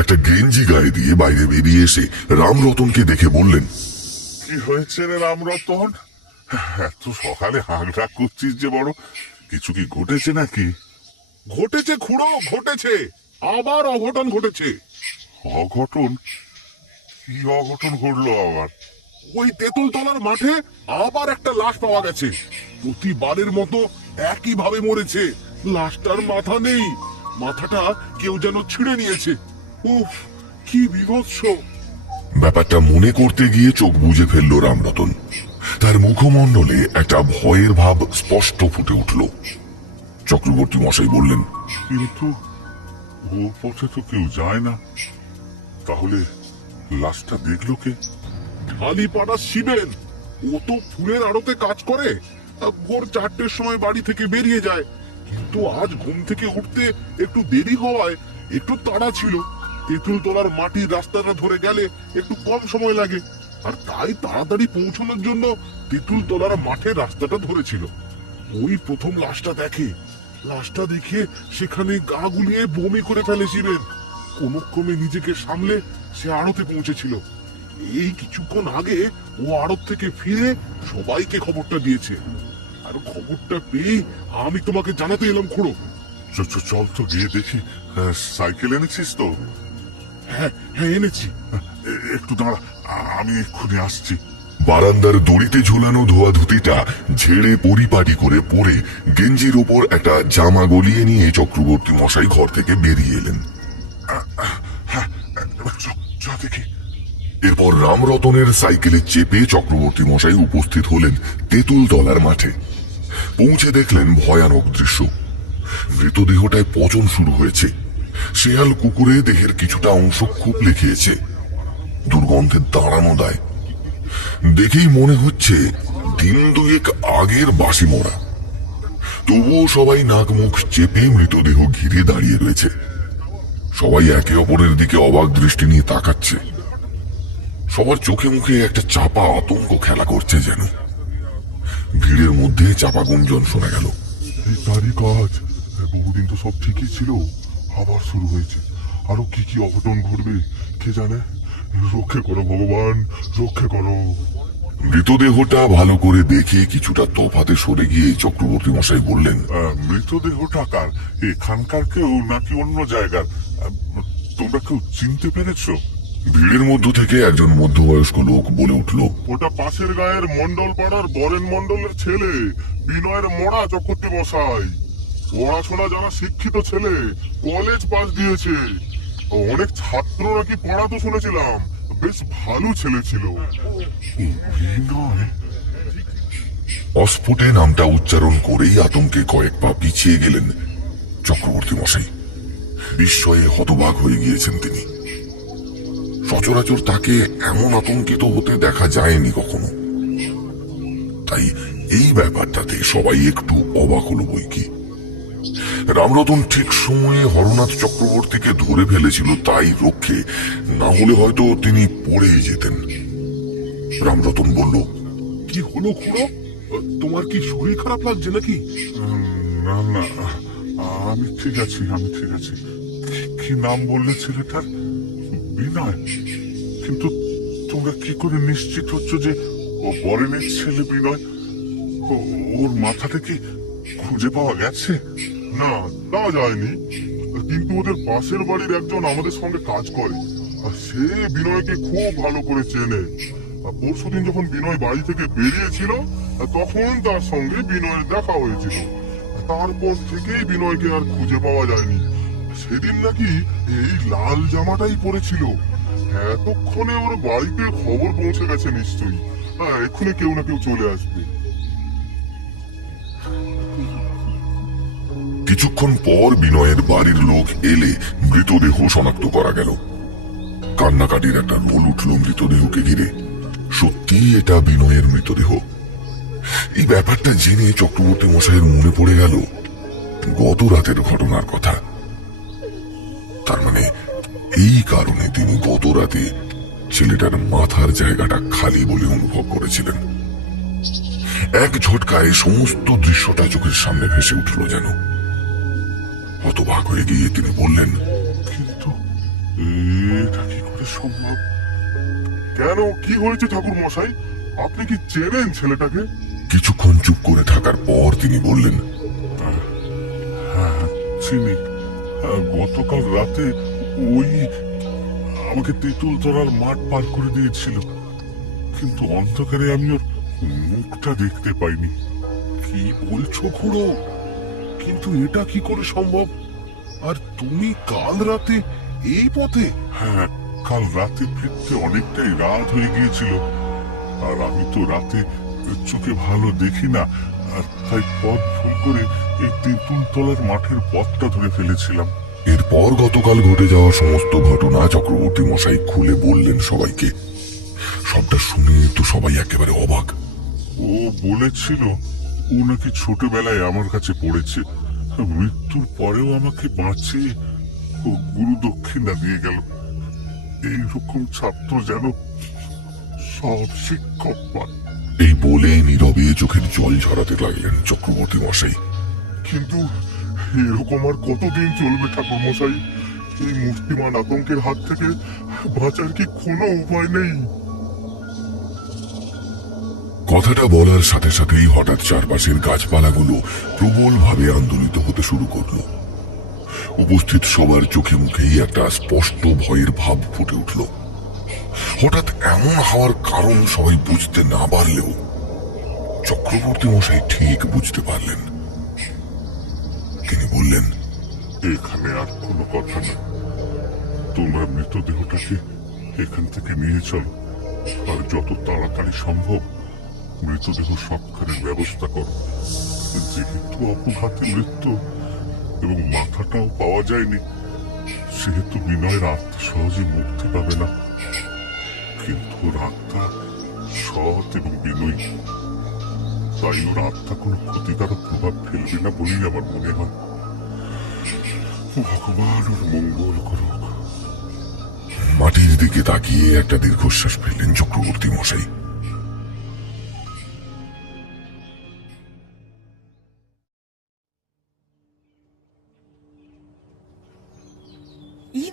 একটা গেঞ্জি গায়ে দিয়ে বাইরে বেরিয়ে এসে রামরতনকে দেখে বললেন, কি হয়েছে রে রামরতন? এত সকালে হাঁকডাক করছিস যে বড়, কিছু কি ঘটেছে নাকি? ঘটেছে খুড়ো, ঘটেছে, আবার অঘটন ঘটেছে। অঘটন? কি অঘটন ঘটলো আবার? ওই তেঁতুলতলার মাঠে আবার একটা লাশ পাওয়া গেছে। প্রতিবারের মতো একই ভাবে মরেছে। লাশটার মাথা নেই, মাথাটা কেউ যেন ছিঁড়ে নিয়েছে। উফ, কি বিভৎস! ব্যাপারটা মনে করতে গিয়ে চোখ বুজে ফেলল রামরতন। তার মুখমণ্ডলে একটা ভয়ের ভাব স্পষ্ট ফুটে উঠল। চক্রবর্তী মশাই বললেন, কিন্তু ও পথে তো কেউ যায় না, তাহলে লাশটা দেখলো কে? ঢালিপাড়া শিবেন, ও তো ফুলের আড়তে কাজ করে। ভোর 4টের সময় বাড়ি থেকে বেরিয়ে যায়। কিন্তু আজ ঘুম থেকে উঠতে একটু দেরি হওয়ায় একটু তাড়া ছিল। তেঁতুলতলার মাটির রাস্তাটা ধরে গেলে একটু কম সময় লাগে, আর তাই তাড়াতাড়ি পৌঁছানোর জন্য তেঁতুলতলার মাঠের রাস্তাটা ধরেছিল। ওই প্রথম লাশটা দেখে। লাশটা দেখে সেখানে গা গুলিয়ে বমি করে ফেলে শিবেন। কোনক্রমে নিজেকে সামলে সে আড়তে পৌঁছেছিল। এই কিছুক্ষণ আগে ও আড়ত থেকে ফিরে সবাইকে খবরটা দিয়েছে। আর খবরটা পেয়ে আমি তোমাকে জানাতে এলাম খুড়ো। চল তো গিয়ে দেখি। সাইকেল এনেছিস তো? হ্যাঁ হ্যাঁ, এনেছি। একটু দাঁড়া, আমি এক্ষুনি আসছি। বারান্দার দড়িতে ঝুলানো ধোয়া ধুতিটা ঝেড়ে পরিপাটি করে পরে গেঞ্জির ওপর একটা জামা গলিয়ে নিয়ে চক্রবর্তী মশাই ঘর থেকে বেরিয়ে এলেন। দেখি। এরপর রামরতনের সাইকেলে চেপে চক্রবর্তী মশাই উপস্থিত হলেন তেঁতুলতলার মাঠে। পৌঁছে দেখলেন ভয়ানক দৃশ্য। মৃতদেহটায় পচন শুরু হয়েছে। শেয়াল কুকুরে দেহের কিছুটা অংশ খুবলে খেয়েছে। দুর্গন্ধে দাঁড়ানো দায়। দেখেই মনে হচ্ছে দিন দুয়েক আগের বাসি মরা। তবুও সবাই নাক মুখ চেপে মৃতদেহ ঘিরে দাঁড়িয়ে রয়েছে। সবাই একে অপরের দিকে অবাক দৃষ্টি নিয়ে তাকাচ্ছে। সবার চোখে মুখে একটা চাপা আতঙ্ক খেলা করছে যেন। ভিড়ের মধ্যে চাপা গুঞ্জন শোনা গেল। এই তারই কাজ। বহুদিন তো সব ঠিকই ছিল, আবার শুরু হয়েছে। আরো কি কি অঘটন ঘটবে কে জানে। রক্ষে করো ভগবান, রক্ষে করো। মৃতদেহটা ভালো করে দেখে কিছুটা তফাতে সরে গিয়ে চক্রবর্তী মশাই বললেন, মৃতদেহটা কার? এখানকার কেউ নাকি অন্য জায়গার? তোমরা কেউ চিনতে পেরেছো? ভিড়ের মধ্য থেকে একজন মধ্যবয়স্ক লোক বলে উঠল, ওটা পাশের গায়ের মন্ডল পাড়ার বরেন মন্ডলের ছেলে বিনয়ের মরা চক্রবর্তী মশাই। পড়াশোনা জানা শিক্ষিত ছেলে, কলেজ পাস দিয়েছে। অনেক ছাত্র নাকি পড়াতো শুনেছিলাম। বেশ ভালো ছেলে ছিল। বিনয়? অস্ফুটে নামটা উচ্চারণ করেই আতঙ্কে কয়েক পা পিছিয়ে গেলেন চক্রবর্তী মশাই। বিস্ময়ে হতবাক হয়ে গিয়েছেন তিনি। সচরাচর তাকে এমন আতঙ্কিত হতে দেখা যায়নি কখনো। তাই এই ব্যাপারটাতে সবাই একটু অবাক হলো বইকি। রামরতন ঠিক সময়ে হরনাথ চক্রবর্তীকে ধরে ফেলেছিল তাই রক্ষে, না হলে হয়তো তিনি পড়েই যেতেন। রামরতন বলল, কি হলো খুড়ো? তোমার কি শরীর খারাপ লাগছে নাকি? না না, আমি ঠিক আছি, আমি ঠিক আছি। কি নাম বললে ছেলেটার? বিনয়। কিন্তু তোমরা কি করে নিশ্চিত হচ্ছ যে ও বরেনের ছেলে বিনয়? ওর মাথাটা কি খুঁজে পাওয়া গেছে? না, তা যায়নি। কিন্তু ওদের পাশের বাড়ির একজন আমাদের সঙ্গে কাজ করে, আর সে বিনয়কে খুব ভালো করে চেনে। পরশুদিন যখন বিনয় বাড়ি থেকে বেরিয়েছিল তখন তার সঙ্গে বিনয়ের দেখা হয়েছিল। তারপর থেকেই বিনয়কে আর খুঁজে পাওয়া যায়নি। সেদিন নাকি এই লাল জামাটাই পরেছিল। এতক্ষণে ওর বাড়িতে খবর পৌঁছে গেছে নিশ্চয়ই। এক্ষুনি কেউ না কেউ চলে আসবে। কিছুক্ষণ পর বিনয়ের বাড়ির লোক এলে মৃতদেহ শনাক্ত করা গেল। কান্নাকাটির একটা রোল উঠল মৃতদেহকে ঘিরে। সত্যি এটা বিনয়ের মৃতদেহ। এই ব্যাপারটা জেনে চক্রবর্তী মশাইয়ের মনে পড়ে গেল গত রাতের ঘটনার কথা। তার মানে এই কারণে তিনি গত রাতে ছেলেটার মাথার জায়গাটা খালি বলে অনুভব করেছিলেন। এক ঝটকায় সমস্ত দৃশ্যটা চোখের সামনে ভেসে উঠল যেন। হতবাক হয়ে গিয়ে তিনি বললেন, কিন্তু এটা কি করে সম্ভব? কেন, কি হয়েছে ঠাকুর মশাই? আপনি কি চেনেন ছেলেটাকে? কিছুক্ষণ চুপ করে থাকার পর তিনি বললেন, হ্যাঁ, চিনি। গতকাল রাতে ওই আমাকে তেঁতুলতলার মাঠ পার করে দিয়েছিল, কিন্তু অন্ধকারে আমি ওর মুখটা দেখতে পাইনি। কি বলছো খুড়ো? কিন্তু এটা কি করে সম্ভব? আর তুমি কাল রাতে এই পথে? হ্যাঁ, কাল রাতে ফিরতে অনেকটাই রাত হয়ে গিয়েছিল। আর আমি তো রাতে চোখে ভালো দেখি না, আর তাই পথ ভুল করে এই তেঁতুলতলার মাঠের পথটা ধরে ফেলেছিলাম। এরপর গতকাল ঘটে যাওয়া সমস্ত ঘটনা চক্রবর্তী মশাই খুলে বললেন সবাইকে। সবটা শুনে তো সবাই একেবারে অবাক। ও বলেছিল ও নাকি ছোটবেলায় আমার কাছে পড়েছে, মৃত্যুর পরেও আমাকে বাঁচিয়ে ও গুরু দক্ষিণা দিয়ে গেল। এইরকম ছাত্র যেন সব শিক্ষক পায়। এই বলে নীরবে চোখের জল ঝরাতে লাগলেন চক্রবর্তী মশাই। কিন্তু এরকম আর কতদিন চলবে ঠাকুর মশাই? এই মূর্তিমান আতঙ্কের হাত থেকে বাঁচার কি কোনো উপায় নেই? কথাটা বলার সাথে সাথেই হঠাৎ চারপাশের গাছপালাগুলো প্রবলভাবে আন্দোলিত হতে শুরু করল। উপস্থিত সবার চোখে মুখেই একটা স্পষ্ট ভয়ের ভাব ফুটে উঠল। হঠাৎ এমন হওয়ার কারণ সবাই বুঝতে না পারলেও চক্রবর্তী মশাই ঠিক বুঝতে পারলেন। তিনি বললেন, এখানে আর কোনো কথা না, তোমরা মৃতদেহটাকে এখান থেকে নিয়ে চলো, আর যত তাড়াতাড়ি সম্ভব মৃতদেহ সৎকারের ব্যবস্থা করো। যেহেতু অপঘাতে মৃত্যু এবং মাথাটাও পাওয়া যায়নি, সেহেতু বিনয়ের আত্মা সহজে মুক্তি পাবে না। কিন্তু ওর আত্মা সৎ এবং বিনয়ী, তাই ওর আত্মা কোনো ক্ষতিকারক প্রভাব ফেলবে না বলেই আমার মনে হয়। ভগবান ওর মঙ্গল করুক। মাটির দিকে তাকিয়ে একটা দীর্ঘশ্বাস ফেললেন চক্রবর্তী মশাই।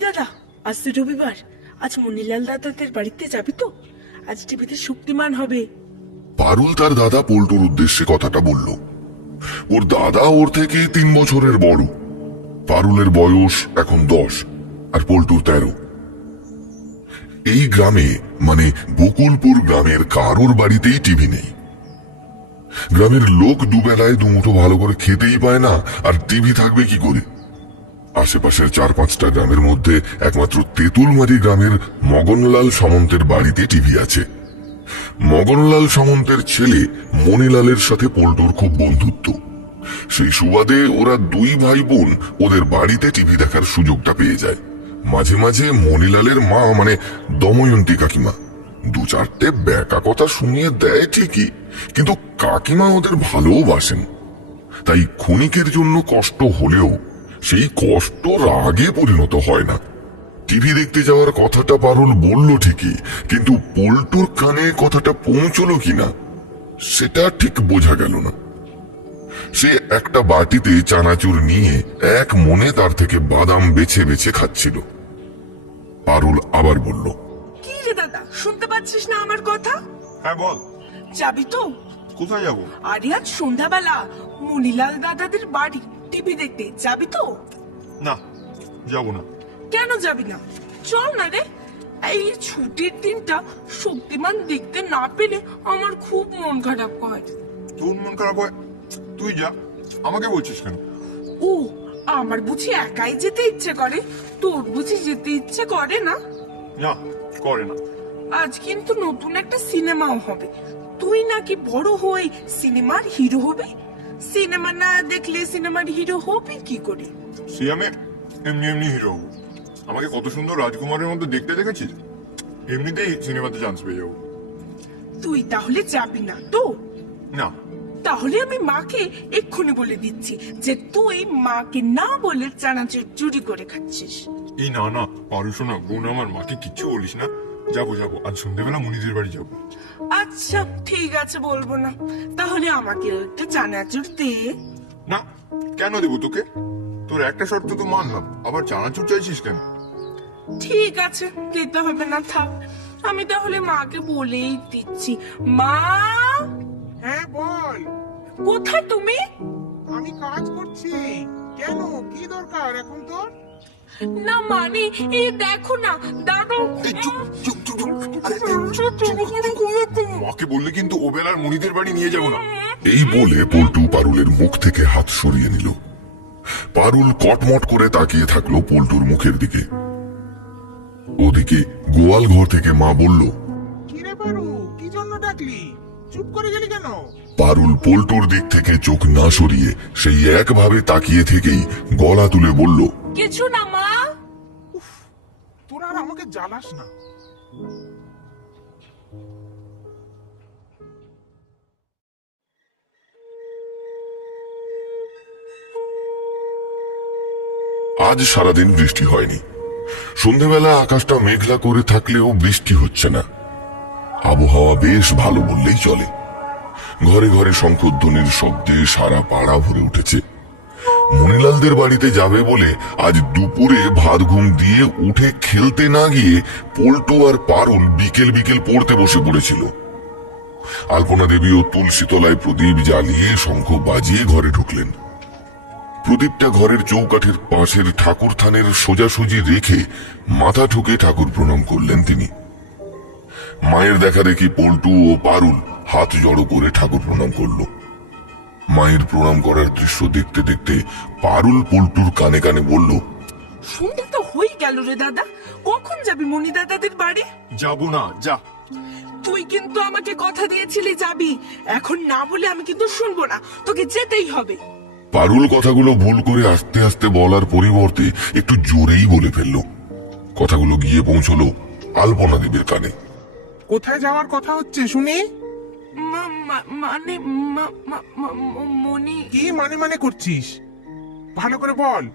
দাদা, আজ তো রবিবার, আজ মনিলাল দাদাদের বাড়িতে যাবি তো? আজ টিভিতে শক্তিমান হবে। পারুল তার দাদা পল্টুর উদ্দেশ্যে কথাটা বলল। ওর দাদা ওর থেকে 3 বছরের বড়। পারুলের বয়স এখন 10 আর পল্টুর 13। এই গ্রামে মানে বকুলপুর গ্রামের কারোর বাড়িতেই টিভি নেই। গ্রামের লোক দুবেলায় দুমুঠো ভালো করে খেতেই পায় না, আর টিভি থাকবে কি করে? আশেপাশের 4-5টা গ্রামের মধ্যে একমাত্র তেঁতুলমারি গ্রামের মগনলাল সামন্তের বাড়িতে টিভি আছে। মগনলাল সামন্তের ছেলে মনিলালের সাথে পল্টুর খুব বন্ধুত্ব। সেই সুবাদে ওরা 2 ভাই বোন ওদের বাড়িতে টিভি দেখার সুযোগটা পেয়ে যায়। মাঝে মাঝে মনিলালের মা মানে দময়ন্তী কাকিমা 2-4টে ব্যাকা কথা শুনিয়ে দেয় ঠিকই, কিন্তু কাকিমা ওদের ভালোবাসেন। তাই ক্ষণিকের জন্য কষ্ট হলেও সেই কষ্ট রাগে পরিণত হয় না। টিভি দেখতে যাওয়ার কথাটা পারুল বলল ঠিকই, কিন্তু পল্টুর কানে কথাটা পৌঁছলো কিনা সেটা ঠিক বোঝা গেল না। সে একটা বাটিতে চানাচুর নিয়ে এক মনে তার থেকে বাদাম বেছে বেছে খাচ্ছিল। পারুল আবার বলল, কি রে দাদা, শুনতে পাচ্ছিস না আমার কথা? হ্যাঁ বল, যাবি তো? কোথায় যাবো? আরে আজ সন্ধ্যাবেলা মনিলাল দাদাদের বাড়ি টিভি দেখতে যাবি তো? না, যাবো না। কেন যাবি না? চল না রে, এই ছুটির দিনটা শক্তিমান দেখতে না পেলে আমার খুব মন খারাপ হয়। তোর মন খারাপ হয়? তুই যা, আমাকে বলছিস কেন? ও, আমার বুঝি একাই যেতে ইচ্ছে করে, তোর বুঝি যেতে ইচ্ছে করে না? না, করে না। আজ কিন্তু নতুন একটা সিনেমাও হবে, তুই নাকি বড় হয়ে সিনেমার হিরো হবি। সিনেমা না দেখলে সিনেমার হিরো হবি কি করে? সে আমি এমনি এমনি হিরো হবো। আমাকে কত সুন্দর রাজকুমারের মধ্যে দেখতে দেখেছিস, এমনিতেই সিনেমাতে চান্স পেয়ে যাবো। তুই তাহলে যাবি না তো? না। তাহলে আমি মাকে এক্ষুনি বলে দিচ্ছি যে তুই মাকে না বলে চানাচুর চুরি করে খাচ্ছিস। এই না না, পারু শোনা, বোন আমার, মাকে কিচ্ছু বলিস না। যাবো যাবো, আজ সন্ধ্যেবেলা মনিদের বাড়ি যাবো। আচ্ছা ঠিক আছে, বলবো না। তাহলে আমাকে একটা চানাচুর দে। না, কেন দেবো তোকে? তোর একটা শর্ত তো মানলাম, আবার চানাচুর চাইছিস কেন? ঠিক আছে, দিতে হবে না, থাক। আমি তাহলে মাকে বলেই দিচ্ছি। মা! হ্যাঁ বল, কোথায় তুমি? আমি কাজ করছি। কেন, কি দরকার এখন তোর? না মানে এই দেখো না দাদু। এই চুপ চুপ চুপ মাকে বললে কিন্তু ও বেলার মনিদের বাড়ি নিয়ে যাবো না। এই বলে পল্টু পারুলের মুখ থেকে হাত সরিয়ে নিল। পারুল কটমট করে তাকিয়ে থাকলো পল্টুর মুখের দিকে। ওদিকে গোয়াল ঘর থেকে মা বলল, কি রে পারু, কি জন্য ডাকলি? চুপ করে গেলি কেন? পারুল পল্টুর দিক থেকে চোখ না সরিয়ে সেই একভাবে তাকিয়ে থেকেই গলা তুলে বলল, কিছু না মা। তোরা আর আমাকে জ্বালাস না। আজ সারাদিন বৃষ্টি হয়নি। সন্ধ্যেবেলা আকাশটা মেঘলা করে থাকলেও বৃষ্টি হচ্ছে না। আবহাওয়া বেশ ভালো বললেই চলে। ঘরে ঘরে শঙ্খধ্বনির শব্দে সারা পাড়া ভরে উঠেছে। মনিলালদের বাড়িতে যাবে বলে আজ দুপুরে ভাত ঘুম দিয়ে উঠে খেলতে না গিয়ে পল্টু আর পারুল বিকেল বিকেল পড়তে বসে পড়েছিল। আলপনা দেবীও তুলসী তলায় প্রদীপ জ্বালিয়ে শঙ্খ বাজিয়ে ঘরে ঢুকলেন। প্রদীপটা ঘরের চৌকাঠের পাশের ঠাকুর থানের সোজাসুজি রেখে মাথা ঠুকে ঠাকুর প্রণাম করলেন তিনি। মায়ের দেখা দেখি পল্টু ও পারুল হাত জড়ো করে ঠাকুর প্রণাম করলো। মায়ের প্রণাম করার দৃশ্য দেখতে দেখতে পারুল পল্টুর কানে কানে বলল, সন্ধ্যা তো হয়ে গেল রে দাদা, কখন যাবি মনি দাদাদের বাড়ি? যাবো না, যা। তুই কিন্তু আমাকে কথা দিয়েছিলি যাবি, এখন না বলে আমি কিন্তু শুনবো না, তোকে যেতেই হবে। পারুল কথাগুলো ভুল করে আস্তে আস্তে বলার পরিবর্তে একটু জোরেই বলে ফেললো। কথাগুলো গিয়ে পৌঁছলো আলপনা দেবীর কানে। কোথায় যাওয়ার কথা হচ্ছে শুনি? মানে মনি। কি মানে মানে করছিস? ভালো করে বল।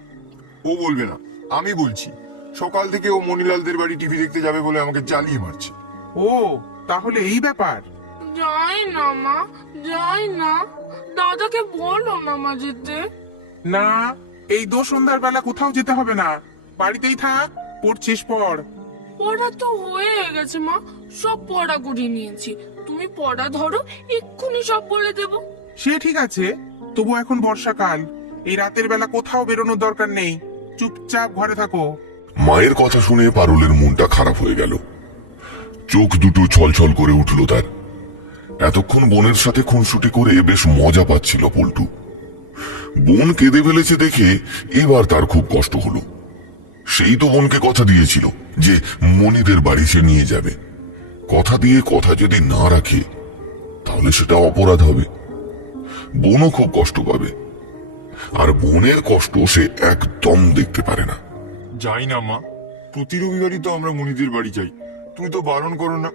ও বলবে না, আমি বলছি। সকাল থেকে ও মনিলালদের বাড়ি টিভি দেখতে যাবে বলে আমাকে জ্বালিয়ে মারছে। ও, তাহলে এই ব্যাপার। যাই না মা, যাই না, দাদাকে বলো না মা যেতে। না, এই সন্ধ্যার বেলা কোথাও যেতে হবে না, বাড়িতেই থাক, পড়ছিস পড়। পড়া তো হয়ে গেছে মা, সব পড়া করে নিয়েছি। তুমি পড়া ধরো, এক্ষুনি সব বলে দেবো। সে ঠিক আছে, তবু এখন বর্ষাকাল, এই রাতের বেলা কোথাও বেরোনোর দরকার নেই, চুপচাপ ঘরে থাকো। মায়ের কথা শুনে পারুলের মনটা খারাপ হয়ে গেল। চোখ দুটো ছলছল করে উঠল তার। এতক্ষণ বোনের সাথে খুনসুটি করে বেশ মজা পাচ্ছিল পল্টু। বোন কেঁদে ফেলেছে দেখে এবার তার খুব কষ্ট হলো। সেই তো বোনকে কথা দিয়েছিল যে মনিদের বাড়ি সে নিয়ে যাবে। কথা দিয়ে কথা যদি না রাখে তাহলে সেটা অপরাধ হবে। বোনও খুব কষ্ট পাবে, আর বোনের কষ্ট সে একদম দেখতে পারে না। যাই না মা, প্রতি রবিবারই তো আমরা মনিদের বাড়ি যাই। তুমি তো বারণ করো না।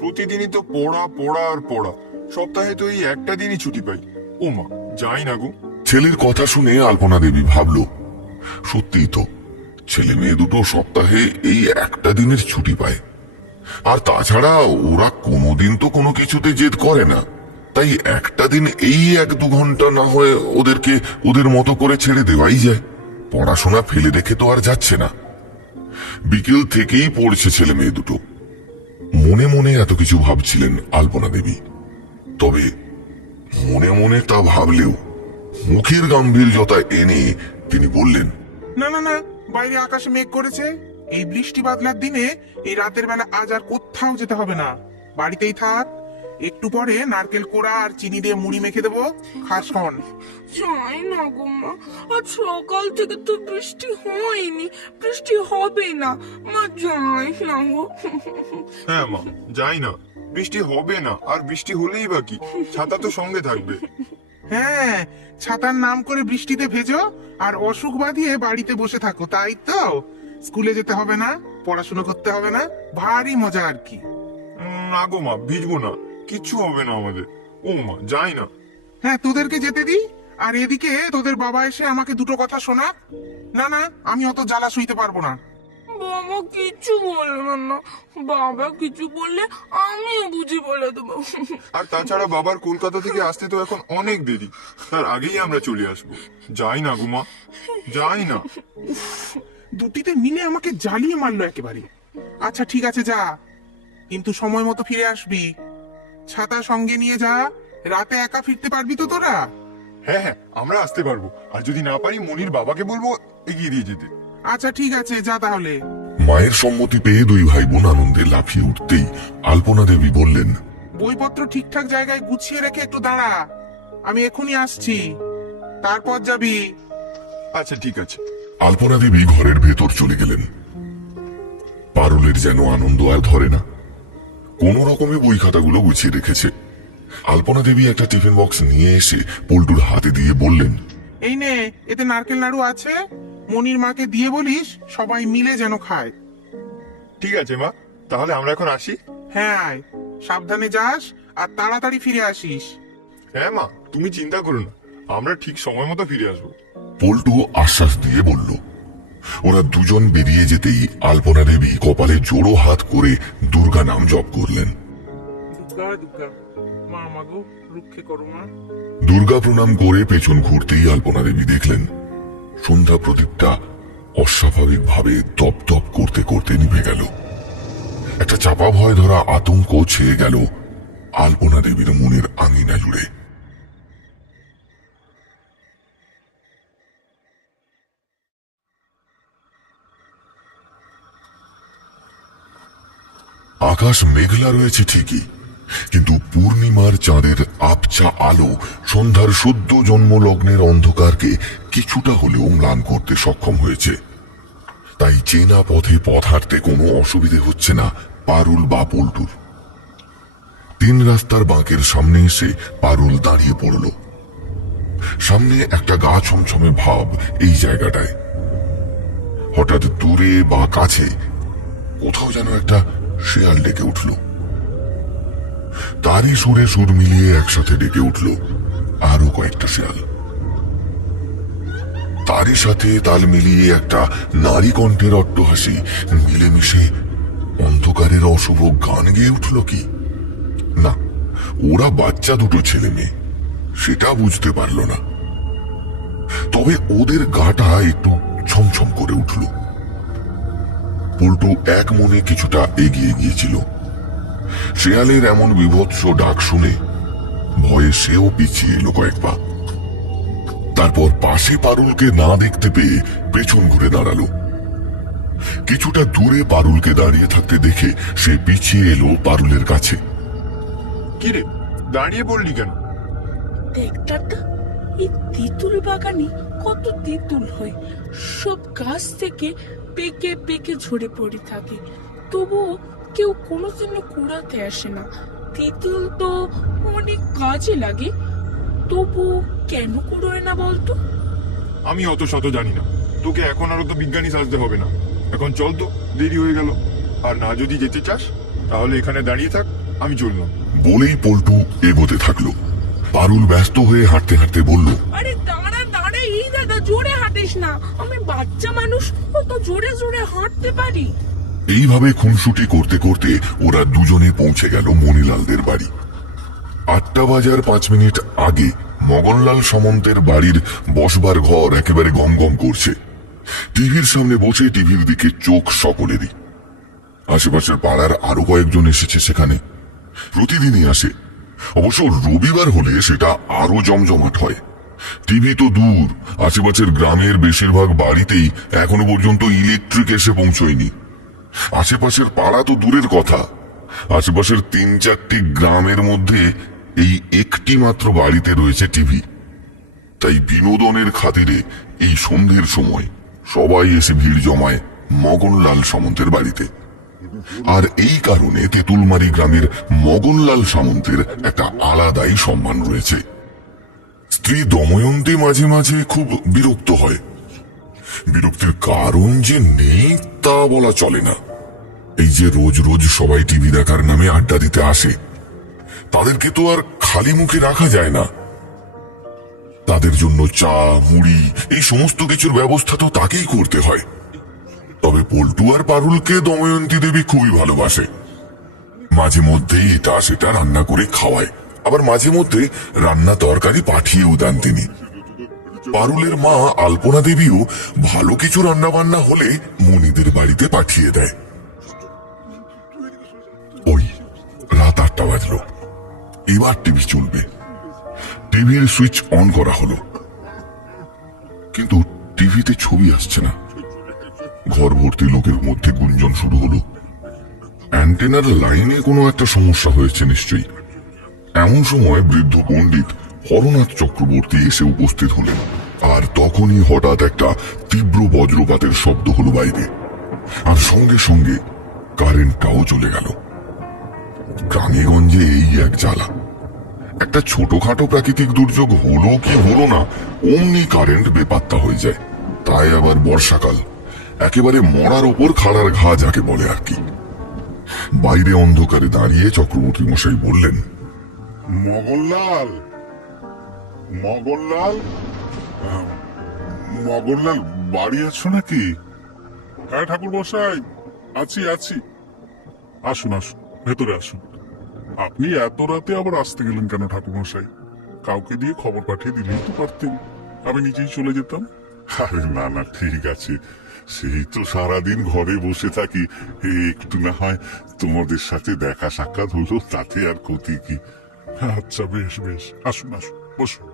প্রতিদিনই তো পড়া পড়া আর পড়া, সপ্তাহে তো এই একটা দিনই ছুটি পাই। ও মা, যাই না গো। ছেলের কথা শুনে আলপনা দেবী ভাবল, সত্যিই তো, ছেলে মেয়ে দুটো সপ্তাহে এই একটা দিনের ছুটি পায়। আর তাছাড়া ওরা কোনোদিন তো কোনো কিছুতে জেদ করে না, তাই একটা দিন এই 1-2 ঘন্টা না হয় ওদেরকে ওদের মতো করে ছেড়ে দেওয়াই যায়। পড়াশোনা ফেলে রেখে তো আর যাচ্ছে না। বিকেল থেকেই পড়ছে ছেলে মেয়ে দুটো। মনে মনে এত কিছু ভাবছিলেন আলপনা দেবী। তবে মনে মনে তা ভাবলেও মুখের গাম্ভীর্যতা এনে তিনি বললেন, না না না, বাইরে আকাশে মেঘ করেছে, এই বৃষ্টি বাদলার দিনে এই রাতের বেলা আজ আর কোথাও যেতে হবে না, বাড়িতেই থাক। একটু পরে নারকেল কোড়া আর চিনি দিয়ে মুড়ি মেখে দেবো, খাস খন। যাই না গো মা, আজ সকাল থেকে তো বৃষ্টি হয়নি, বৃষ্টি হবে না মা, যাই না গো। হ্যাঁ মা, যাই না। বৃষ্টি হবে না, আর বৃষ্টি হলেই বা কি, ছাতা তো সঙ্গে থাকবে। হ্যাঁ, ছাতার নাম করে বৃষ্টিতে ভেজো আর অসুখ বাঁধিয়ে বাড়িতে বসে থাকো, তাই তো? স্কুলে যেতে হবে না, পড়াশোনা করতে হবে না, ভারী মজা আর কি। না গো মা, ভিজবো না, কিচ্ছু হবে না আমাদের। ও মা, যাই না। হ্যাঁ, তোদেরকে যেতে দি, আর এদিকে তোদের বাবা এসে আমাকে দুটো কথা শোনা। না না, আমি অত জ্বালা সইতে পারবো না। বাবা কিছু বলবে না, বাবা কিছু বললে আমিও বুঝি বলে দেবো। আর তাছাড়া বাবার কলকাতা থেকে আসতে তো এখন অনেক দেরি, তার আগেই আমরা চলে আসবো। যাই না গো মা, যাই না। দুটিতে মিলে আমাকে জ্বালিয়ে মারলো একেবারে। আচ্ছা ঠিক আছে, যা, কিন্তু সময় মতো ফিরে আসবি। ছাতা সঙ্গে নিয়ে যা, রাতে একা ফিরতে পারবি তো তোরা? হ্যাঁ হ্যাঁ, আমরা আসতে পারবো, আর যদি না পারি মনির বাবাকে বলবো এগিয়ে দিয়ে যেতে। আচ্ছা ঠিক আছে, যা তাহলে। মায়ের সম্মতি পেয়ে দুই ভাই বোন আনন্দে লাফিয়ে উঠতেই আলপনা দেবী বললেন, বইপত্র ঠিকঠাক জায়গায় গুছিয়ে রেখে একটু দাঁড়া, আমি এখনই আসছি, তারপর যাবি। আচ্ছা ঠিক আছে। আলপনা দেবী ঘরের ভেতর চলে গেলেন। পারুলের যেন আনন্দ আর ধরে না। কোন রকমে বই খাতাগুলো গুছিয়ে রেখেছে। আলপনা দেবী একটা টিফিন বক্স নিয়ে এসে পল্টুর হাতে দিয়ে বললেন, এই নে, এতে নারকেল নাড়ু আছে, মনির মাকে দিয়ে বলিস সবাই মিলে যেন খায়। ঠিক আছে মা, তাহলে আমরা এখন আসি। হ্যাঁ আয়, সাবধানে যাস আর তাড়াতাড়ি ফিরে আসিস। হ্যাঁ মা, তুমি চিন্তা করো না, আমরা ঠিক সময় মতো ফিরে আসবো। পল্টু আশ্বাস দিয়ে বলল। ওরা দুজন বেরিয়ে যেতেই আলপনা দেবী কপালে জোড়ো হাত করে দুর্গা নাম জপ করলেন। দুর্গা দুর্গা, মা মাগো রক্ষে করো মা। দুর্গা প্রণাম করে পেছন ঘুরতেই আলপনা দেবী দেখলেন সন্ধ্যা প্রদীপটা অস্বাভাবিকভাবে দপ দপ করতে করতে নিভে গেল। একটা চাপা ভয় ধরা আতঙ্ক ছেয়ে গেল আলপনা দেবীর মনের আঙিনা জুড়ে। আকাশ মেঘলা রয়েছে ঠিকই, কিন্তু পূর্ণিমার চাঁদের আবছা আলো সন্ধ্যার সদ্য জন্মলগ্নের অন্ধকারকে কিছুটা হলেও ম্লান করতে সক্ষম হয়েছে। তাই চেনা পথে পথ হাঁটতে কোনো অসুবিধে হচ্ছে না পারুল বা পল্টুর। 3 রাস্তার বাঁকের সামনে এসে পারুল দাঁড়িয়ে পড়ল। সামনে একটা গা ছমছমে ভাব এই জায়গাটায়। হঠাৎ দূরে বা কাছে কোথাও যেন একটা শেয়াল ডেকে উঠল। তারই সুরে সুর মিলিয়ে একসাথে ডেকে উঠল আরো কয়েকটা শেয়াল। তারই সাথে তাল মিলিয়ে একটা নারী কণ্ঠের অট্টহাসি মিলেমিশে অন্ধকারের অশুভ গান গেয়ে উঠল কি না, ওরা বাচ্চা দুটো ছেলে মেয়ে, সেটা বুঝতে পারল না। তবে ওদের গাটা একটু ছমছম করে উঠল। পল্টু এক মনে কিছুটা এগিয়ে গিয়েছিল। শেয়ালের এমন বিভৎস ডাক শুনে ভয়ে সেও পিছিয়ে এলো কয়েক পা। তারপর পাশে পারুলকে না দেখতে পেয়ে পেছন ঘুরে দাঁড়ালো। কিছুটা দূরে পারুলকে দাঁড়িয়ে থাকতে দেখে সে পিছিয়ে এলো পারুলের কাছে। কিরে, দাঁড়িয়ে পড়লি কেন? দেখ দাদা, এই তেঁতুল বাগানে কত তেঁতুল হয়, সব গাছ থেকে পেকে পেকে ঝরে পড়ে থাকে, তবুও কেউ কোনোদিনও কুড়াতে আসে না। তেঁতুল তো অনেক কাজে লাগে, তবু কেন কুড়োয় না বলতো? আমি অত শত জানি না, তোকে এখন আর তো বিজ্ঞানী সাজতে হবে না। এখন চল তো, দেরি হয়ে গেল। আর না যদি যেতে চাস তাহলে এখানে দাঁড়িয়ে থাক, আমি চললাম। বলেই পল্টু এগোতে থাকলো। পারুল ব্যস্ত হয়ে হাঁটতে হাঁটতে বলল, আরে দাঁড়া দাঁড়া, এই দাদা জোরে হাঁটিস না, আমি বাচ্চা মানুষ, অত জোরে জোরে হাঁটতে পারি? এইভাবে খুনসুটি করতে করতে ওরা দুজনে পৌঁছে গেল মণিলালদের বাড়ি। 8টা বাজার 5 মিনিট আগে মগনলাল সামন্তের বাড়ির বসবার ঘর একেবারে গম গম করছে। টিভির সামনে বসে টিভির দিকে চোখ সকলেরই। আশেপাশের পাড়ার আরো কয়েকজন এসেছে সেখানে, প্রতিদিনই আসে। অবশ্য রবিবার হলে সেটা আরো জমজমাট হয়। টিভি তো দূর, আশেপাশের গ্রামের বেশিরভাগ বাড়িতেই এখনো পর্যন্ত ইলেকট্রিক এসে পৌঁছয়নি। আশেপাশের পাড়া তো দূরের কথা, আশেপাশের 3-4টি গ্রামের মধ্যে এই একটি মাত্র বাড়িতে রয়েছে টিভি। তাই বিনোদনের খাতিরে এই সন্ধ্যের সময় সবাই এসে ভিড় জমায় মগনলাল সামন্তের বাড়িতে। আর এই কারণে তেঁতুলমারি গ্রামের মগনলাল সামন্তের একটা আলাদাই সম্মান রয়েছে। স্ত্রী দময়ন্তী মাঝে মাঝে খুব বিরক্ত হয়। বিরক্তির কারণ যে নেই তা বলা চলে না। এই যে রোজ রোজ সবাই টিভি দেখার নামে আড্ডা দিতে আসে, তাদেরকে তো আর খালি মুখে রাখা যায় না। তাদের জন্য চা মুড়ি এই সমস্ত কিছুর ব্যবস্থা তো তাকেই করতে হয়। তবে পল্টু আর পারুলকে দময়ন্তী দেবী খুবই ভালোবাসে। মাঝে মধ্যেই এটা সেটা রান্না করে খাওয়ায়, আবার মাঝে মধ্যে রান্না তরকারি পাঠিয়েও দেন তিনি। পারুলের মা আলপনা দেবীও ভালো কিছু রান্না বান্না হলে মনিদের বাড়িতে পাঠিয়ে দেয়। ওই রাত 8টা বাজলো, এবার টিভি চলবে। টিভির সুইচ অন করা হলো, কিন্তু টিভিতে ছবি আসছে না। ঘর ভর্তি লোকের মধ্যে গুঞ্জন শুরু হলো, অ্যান্টেনার লাইনে কোনো একটা সমস্যা হয়েছে নিশ্চয়ই। এমন সময় বৃদ্ধ পণ্ডিত হরনাথ চক্রবর্তী এসে উপস্থিত হলেন। আর তখনই হঠাৎ একটা তীব্র বজ্রপাতের শব্দ হলো বাইরে, আর সঙ্গে সঙ্গে কারেন্টটাও চলে গেল। গ্রামে গঞ্জে এই এক জ্বালা, একটা ছোটখাটো প্রাকৃতিক দুর্যোগ হলো কি হলো না, অমনি কারেন্ট বেপাত্তা হয়ে যায়। তাই আবার বর্ষাকাল, একেবারে মরার ওপর খাড়ার ঘা যাকে বলে আর কি। বাইরে অন্ধকারে দাঁড়িয়ে চক্রবর্তী মশাই বললেন, মগনলাল, মগনলাল, মগনলাল বাড়ি আছো নাকি? হ্যাঁ ঠাকুর মশাই, আছি আছি। আসুন আসুন, ভেতরে আসুন। আপনি এত রাতে আবার আসতে গেলেন কেন ঠাকুর মশাই? কাউকে দিয়ে খবর পাঠিয়ে দিলেই তো পারতেন, আমি নিজেই চলে যেতাম। আরে না না, ঠিক আছে, সেই তো সারাদিন ঘরে বসে থাকি, একটু না হয় তোমাদের সাথে দেখা সাক্ষাৎ হলো, তাতে আর ক্ষতি কি? আচ্ছা বেশ বেশ, আসুন আসুন, বসুন।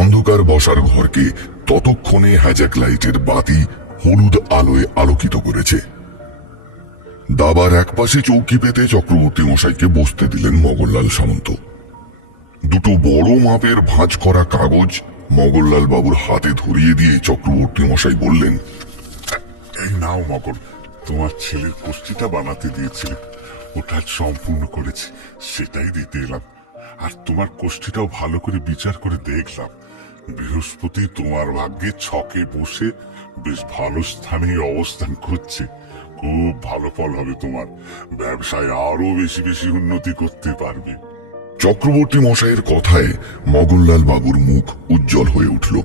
অন্ধকার বসার ঘরকে ততক্ষণে হ্যাজাক লাইটের বাতি হলুদ আলোয় আলোকিত করেছে। দাবার একপাশে চৌকি পেতে চক্রবর্তী মশাইকে বসতে দিলেন মগনলাল সামন্ত। দুটো বড় মাপের ভাঁজ করা কাগজ মগনলাল বাবুর হাতে ধরিয়ে দিয়ে চক্রবর্তী মশাই বললেন, এই নাও মগন, তোমার ছেলের কোষ্ঠীটা বানাতে দিয়েছিলে, ওটা সম্পূর্ণ করেছি, সেটাই দিতে এলাম। আর তোমার কোষ্ঠীটাও ভালো করে বিচার করে দেখলাম। বৃহস্পতি তোমার ভাগ্যে ছকে বসে বেশ ভালো স্থানে অবস্থান করছে। খুব ভালো ফল হবে তোমার, ব্যবসায় আরো বেশি বেশি উন্নতি করতে পারবে। চক্রবর্তী মশাইয়ের কথায় মগনলাল বাবুর মুখ উজ্জ্বল হয়ে উঠল।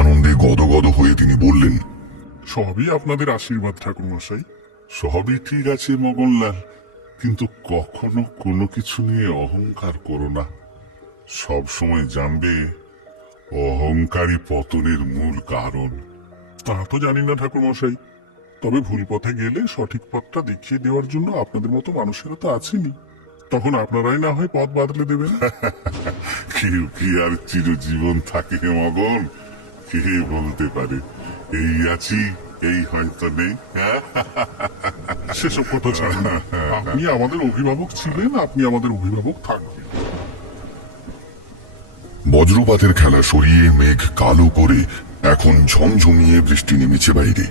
আনন্দে গদগদ হয়ে তিনি বললেন, সবই আপনাদের আশীর্বাদ ঠাকুর মশাই। সবই ঠিক আছে মগনলাল, কিন্তু কখনো কোনো কিছু নিয়ে অহংকার করো না। সব সময় জানবে অহংকারী পতনের মূল কারণ। তা তো জানি না ঠাকুর মশাই, তবে ভুল পথে গেলে সঠিক পথটা দেখিয়ে দেওয়ার জন্য আপনাদের মতো মানুষেরা তো আছেনই। তখন আপনারাই না হয় পথ বদলে দেবেন। কেউ কি আর চিরজীবন থাকে মগন? কে বলতে পারে? এই আছি, এই হয়তো নেই। সেসব কথা ছাড়ুন, আপনি আমাদের অভিভাবক ছিলেন, আপনি আমাদের অভিভাবক থাকবেন। বজ্রপাতের খেলা সরিয়ে মেঘ কালো করে এখন ঝমঝমিয়ে বৃষ্টি নেমেছে বাইরে।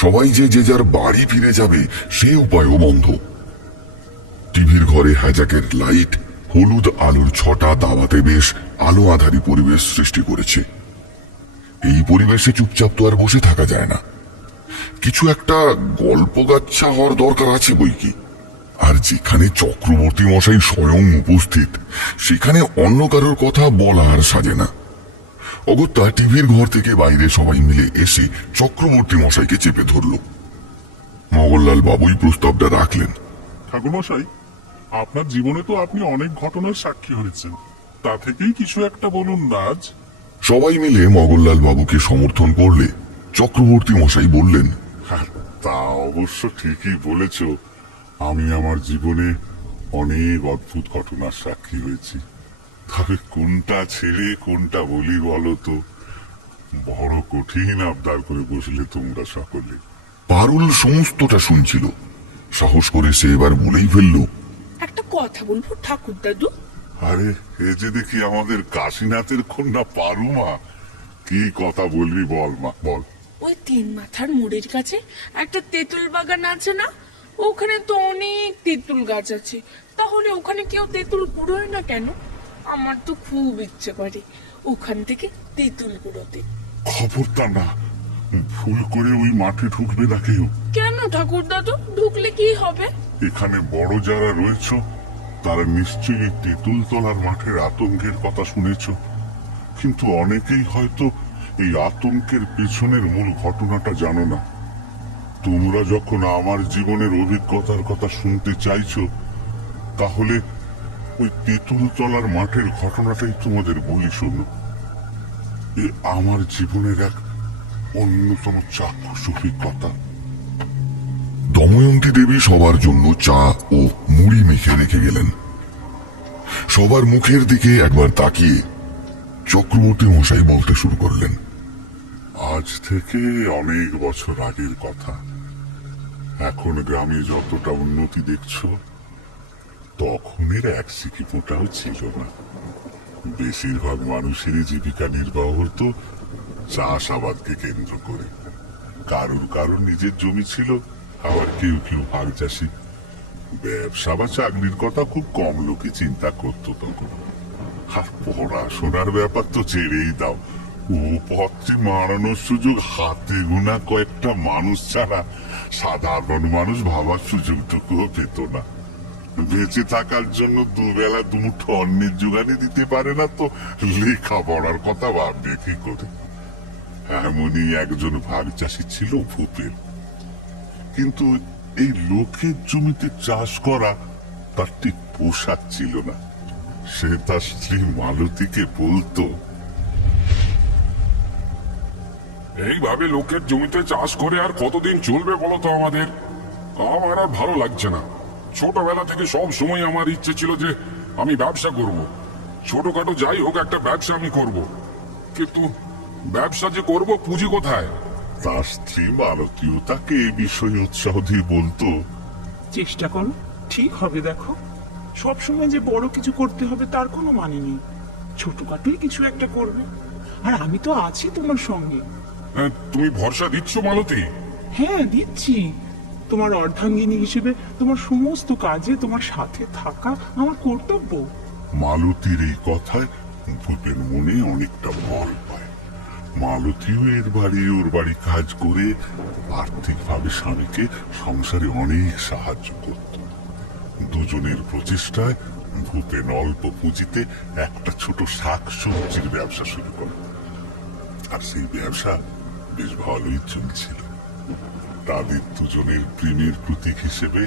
সবাই যে যার বাড়ি ফিরে যাবে সে উপায়ও বন্ধ। টিভির ঘরে হ্যাজাকের লাইট হলুদ আলোর ছটা দাওয়াতে বেশ আলো আধারী পরিবেশ সৃষ্টি করেছে। এই পরিবেশে চুপচাপ তো আর বসে থাকা যায় না, কিছু একটা গল্প গাচ্ছা হওয়ার দরকার আছে বই কি। আর যেখানে চক্রবর্তী মশাই স্বয়ং উপস্থিত সেখানে অন্য কারোর কথা বলা আর সাজে না। অগত্যা টিভির ঘর থেকে বাইরে সবাই মিলে এসে চক্রবর্তী মশাইকে চেপে ধরল। মগনলাল বাবুই প্রস্তাবটা রাখলেন, ঠাকুর মশাই, আপনার জীবনে তো আপনি অনেক ঘটনার সাক্ষী হয়েছেন, তা থেকেই কিছু একটা বলুন না আজ। সবাই মিলে মগনলাল বাবুকে সমর্থন করলে চক্রবর্তী মশাই বললেন, তা অবশ্য ঠিকই বলেছ, আমি আমার জীবনে অনেক অদ্ভুত ঘটনার সাক্ষী হয়েছি। তবে কোনটা ছেড়ে কোনটা বলি বলো তো? বড় কঠিন আবদার করে বসলে তোমরা সকলে। পারুল সমস্তটা শুনছিল। সাহস করে সে এবার বলেই ফেলল, একটা কথা বলবো ঠাকুর দাদু? আরে, এ যে দেখি আমাদের কাশীনাথের কন্যা পারুমা। কি কথা বলবি বল মা, বল। ওই 3 মাথার মোড়ের কাছে একটা তেঁতুল বাগান আছে না? ওখানে তো অনেক তেঁতুল গাছ আছে, তাহলে ওখানে কেউ তেঁতুল কুড়োয় না কেন? আমার তো খুব ইচ্ছে করে ওখান থেকে তেঁতুল কুড়োতে। খবরদার না, ভুল করে ওই মাঠে ঢুকবে না কেউ। কেন ঠাকুর দাদু? ঢুকলে কি হবে? এখানে বড় যারা রয়েছ তারা নিশ্চয়ই তেঁতুল তলার মাঠের আতঙ্কের কথা শুনেছ, কিন্তু অনেকেই হয়তো এই আতঙ্কের পেছনের মূল ঘটনাটা জানো না। তোমরা যখন আমার জীবনের অভিজ্ঞতার কথা শুনতে চাইছো, তাহলে ওই তেঁতুল তলার মাঠের ঘটনাটাই তোমাদের বলি শোনো। এ আমার জীবনের এক অন্যতম চাক্ষুষ অভিজ্ঞতা। দময়ন্তী দেবী সবার জন্য চা ও মুড়ি মেখে রেখে গেলেন। সবার মুখের দিকে একবার তাকিয়ে চক্রবর্তী মশাই বলতে শুরু করলেন, আজ থেকে অনেক বছর আগের কথা। এখন গ্রামে যতটা উন্নতি দেখছো, তখনের এক সিকি ফোঁটাও ছিল না। বেশিরভাগ মানুষেরই জীবিকা নির্বাহ হতো চাষাবাদকে কেন্দ্র করে। কারুর কারুর নিজের জমি ছিল, আবার কেউ কেউ ভাগ চাষি। ব্যবসা বা চাকরির কথা খুব কম লোকই চিন্তা করতো তখন। আর পড়াশোনার ব্যাপার তো ছেড়েই দাও, ও পথে মারানোর সুযোগ হাতে গোনা কয়েকটা মানুষ ছাড়া সাধারণ মানুষ ভাবার সুযোগটুকুও পেত না। বেঁচে থাকার জন্য দুবেলা দুমুঠো অন্নের জোগানে দিতে পারে না, তো লেখাপড়ার কথা ভাববে কি করে? এমনই একজন ভাগ চাষি ছিল ভূপের। কিন্তু এই লোকের জমিতে চাষ করা তার ঠিক পোষাচ্ছিল না। সে তার স্ত্রী মালতীকে বলতো, এইভাবে লোকের জমিতে চাষ করে আর কতদিন চলবে বলো তো আমাদের? আমার আর ভালো লাগছে না। ছোটবেলা থেকে সব সময় আমার ইচ্ছে ছিল যে আমি ব্যবসা করব, ছোটখাটো যাই হোক একটা ব্যবসা আমি করব। কিন্তু ব্যবসা যে করব, পুঁজি কোথায়? তার স্ত্রী মালতীও তাকে এ বিষয়ে উৎসাহ দিয়ে বলতো, চেষ্টা করো, ঠিক হবে। দেখো, সব সময় যে বড় কিছু করতে হবে তার কোনো মানে নেই, ছোটখাটোই কিছু একটা করবে। আর আমি তো আছি তোমার সঙ্গে। তুমি ভরসা দিচ্ছ মালতী? হ্যাঁ, দিচ্ছি। তোমার অর্ধাঙ্গিনী হিসেবে তোমার সমস্ত কাজে তোমার সাথে থাকা আমার কর্তব্য। মালতীর এই কথায় ভূপের মনে অনেকটা বল পায়। মালতীও এর বাড়ি ওর বাড়ি কাজ করে আর্থিকভাবে স্বামীকে সংসারে অনেক সাহায্য করত। দুজনের প্রচেষ্টায় ভূপেন অল্প পুঁজিতে একটা ছোট শাক সবজির ব্যবসা শুরু করে, আর সেই ব্যবসা বেশ ভালোই চলছিল। তাদের দুজনের প্রেমের প্রতীক হিসেবে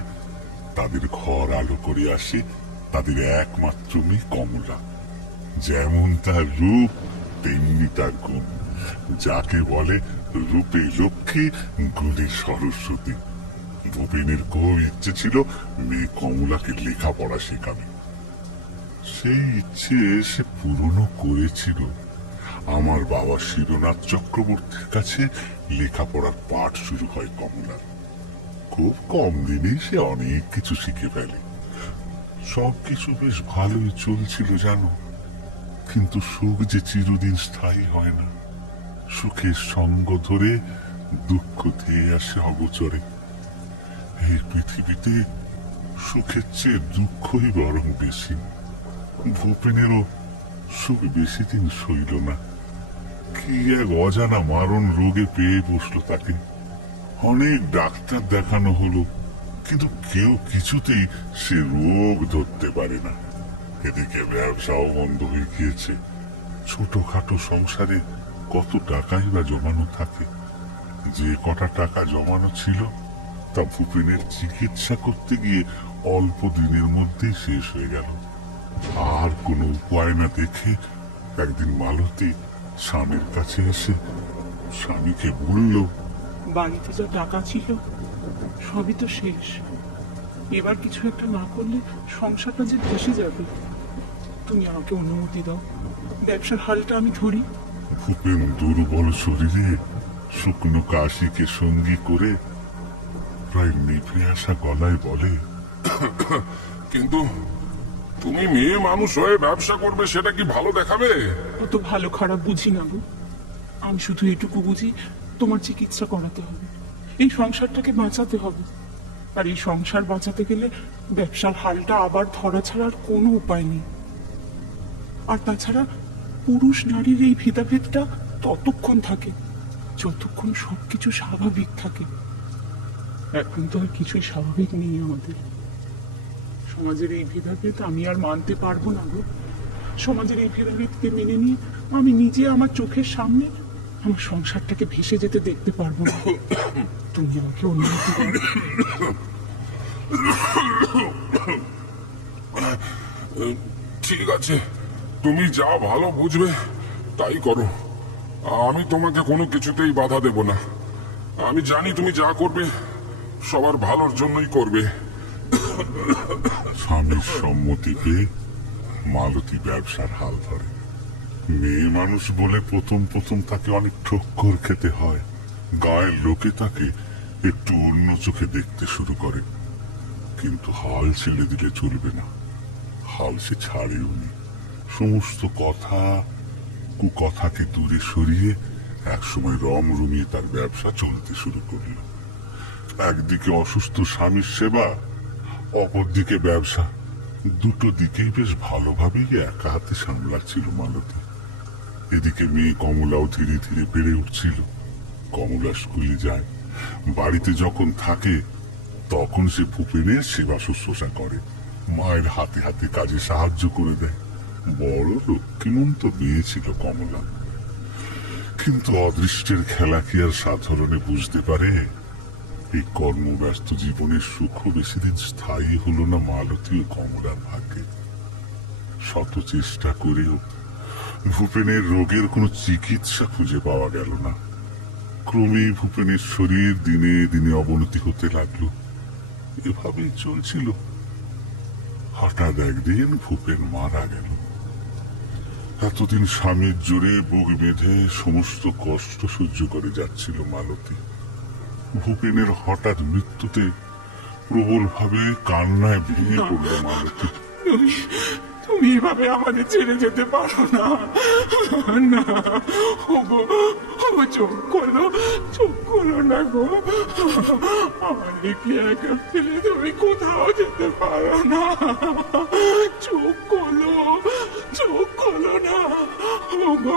তাদের ঘর আলো করে আসে তাদের একমাত্র মেয়ে কমলা। যেমন তার রূপ তেমনি তার গুণ, যাকে বলে রূপে লক্ষ্মী গুণে সরস্বতী। ভূপেনের খুব ইচ্ছে ছিল মেয়ে কমলাকে লেখাপড়া শেখাবে। সেই ইচ্ছে সে পূরণও করেছিল। আমার বাবা শিবনাথ চক্রবর্তীর কাছে লেখাপড়ার পাঠ শুরু হয় কমলার। খুব কম দিনেই সে অনেক কিছু শিখে ফেলে। সবকিছু বেশ ভালোই চলছিল জানো, কিন্তু সুখ যে চিরদিন স্থায়ী হয় না। সুখের সঙ্গ ধরে দুঃখ ধেয়ে আসে অগোচরে। এই পৃথিবীতে সুখের চেয়ে দুঃখই বরং বেশি। ভূপেনেরও সুখ বেশি দিন সইল না। কি এক অজানা মারণ রোগে পেয়ে বসলো তাকে। অনেক ডাক্তার দেখানো হলো, কিন্তু কেউ কিছুতেই সে রোগ ধরতে পারে না। এদিকে ব্যবসাও বন্ধ হয়ে গিয়েছে। ছোটখাটো সংসারে কত টাকাই বা জমানো থাকে। যে কটা টাকা জমানো ছিল তা ভূপেনের চিকিৎসা করতে গিয়ে অল্প দিনের মধ্যেই শেষ হয়ে গেল। আর কোনো উপায় না দেখে একদিন মালতী স্বামীর কাছে এসে স্বামীকে বলল, বাড়িতে যা টাকা ছিল সবই তো শেষ। এবার কিছু একটা না করলে সংসারটা যে ভেসে যাবে। তুমি আমাকে অনুমতি দাও, ব্যবসার হালটা আমি ধরি। ভূপেন দুর্বল শরীরে শুকনো কাশিকে সঙ্গী করে প্রায় নিভে আসা গলায় বলে, কিন্তু তুমি মেয়ে মানুষ হয়ে ব্যবসা করবে, সেটা কি ভালো দেখাবে? অত ভালো খারাপ বুঝি না গো। আমি শুধু এটুকু বুঝি, তোমার চিকিৎসা করাতে হবে, এই সংসারটাকে বাঁচাতে হবে। আর এই সংসার বাঁচাতে গেলে ব্যবসার হালটা আবার ধরা ছাড়া আর কোনো উপায় নেই। আর তাছাড়া পুরুষ নারীর এই ভেদাভেদটা ততক্ষণ থাকে যতক্ষণ সবকিছু স্বাভাবিক থাকে। এখন তো আর কিছুই স্বাভাবিক নেই আমাদের। সমাজের এই ভেদাভেদ আমি আর মানতে পারবো না গো। সমাজের এই ভেদাভেদকে মেনে নিয়ে আমি নিজে আমার চোখের সামনে আমার সংসারটাকে ভেসে যেতে দেখতে পারবো না। তুমি আমাকে অনুমতি দাও। ঠিক আছে, তুমি যা ভালো বুঝবে তাই করো। আমি তোমাকে কোনো কিছুতেই বাধা দেব না। আমি জানি তুমি যা করবে সবার ভালোর জন্যই করবে। স্বামীর সম্মতি পেয়ে মালতী ব্যবসার হাল ধরে। মেয়ে মানুষ বলে প্রথম প্রথম তাকে অনেক ঠক্কর খেতে হয়। গায়ের লোকে তাকে একটু অন্য চোখে দেখতে শুরু করে, কিন্তু হাল ছেড়ে দিলে চলবে না। হাল সে ছাড়েও নি। সমস্ত কথা কুকথাকে দূরে সরিয়ে একসময় রম রমিয়ে তার ব্যবসা চলতে শুরু করল। একদিকে অসুস্থ স্বামীর সেবা, অপরদিকে ব্যবসা, দুটো দিকেই বেশ ভালোভাবেই একা হাতে সামলাচ্ছিল মালতী। এদিকে মেয়ে কমলাও ধীরে ধীরে বেড়ে উঠছিল। কমলা স্কুলে যায়, বাড়িতে যখন থাকে তখন সে ভূপেনের সেবা শুশ্রূষা করে, মায়ের হাতে হাতে কাজে সাহায্য করে দেয়। বড় লক্ষ্মীমন্ত মেয়ে ছিল কমলা। কিন্তু অদৃষ্টের খেলা কি আর সাধারণে বুঝতে পারে? এই কর্মব্যস্ত জীবনের সুখ বেশি দিন স্থায়ী হলো না মালতী ও কমলার ভাগ্যে। শত চেষ্টা করেও ভূপেনের রোগের কোনো চিকিৎসা খুঁজে পাওয়া গেল না। ক্রমেই ভূপেনের শরীর দিনে দিনে অবনতি হতে লাগলো। এভাবেই চলছিল। হঠাৎ একদিন ভূপেন মারা গেল। এতদিন স্বামীর জোরে বুক বেঁধে সমস্ত কষ্ট সহ্য করে যাচ্ছিল মালতী। ভূপেনের হঠাৎ মৃত্যুতে প্রবলভাবে কান্নায় ভেঙে পড়ল মালতী। তুমি তুমি এভাবে আমাদের ছেড়ে যেতে পারো না। না, ওগো, ওগো, চোখ খোলো না গো। আমাদেরকে একা ফেলে তুমি কোথাও যেতে পারো না। চোখ খোলো না। ওগো,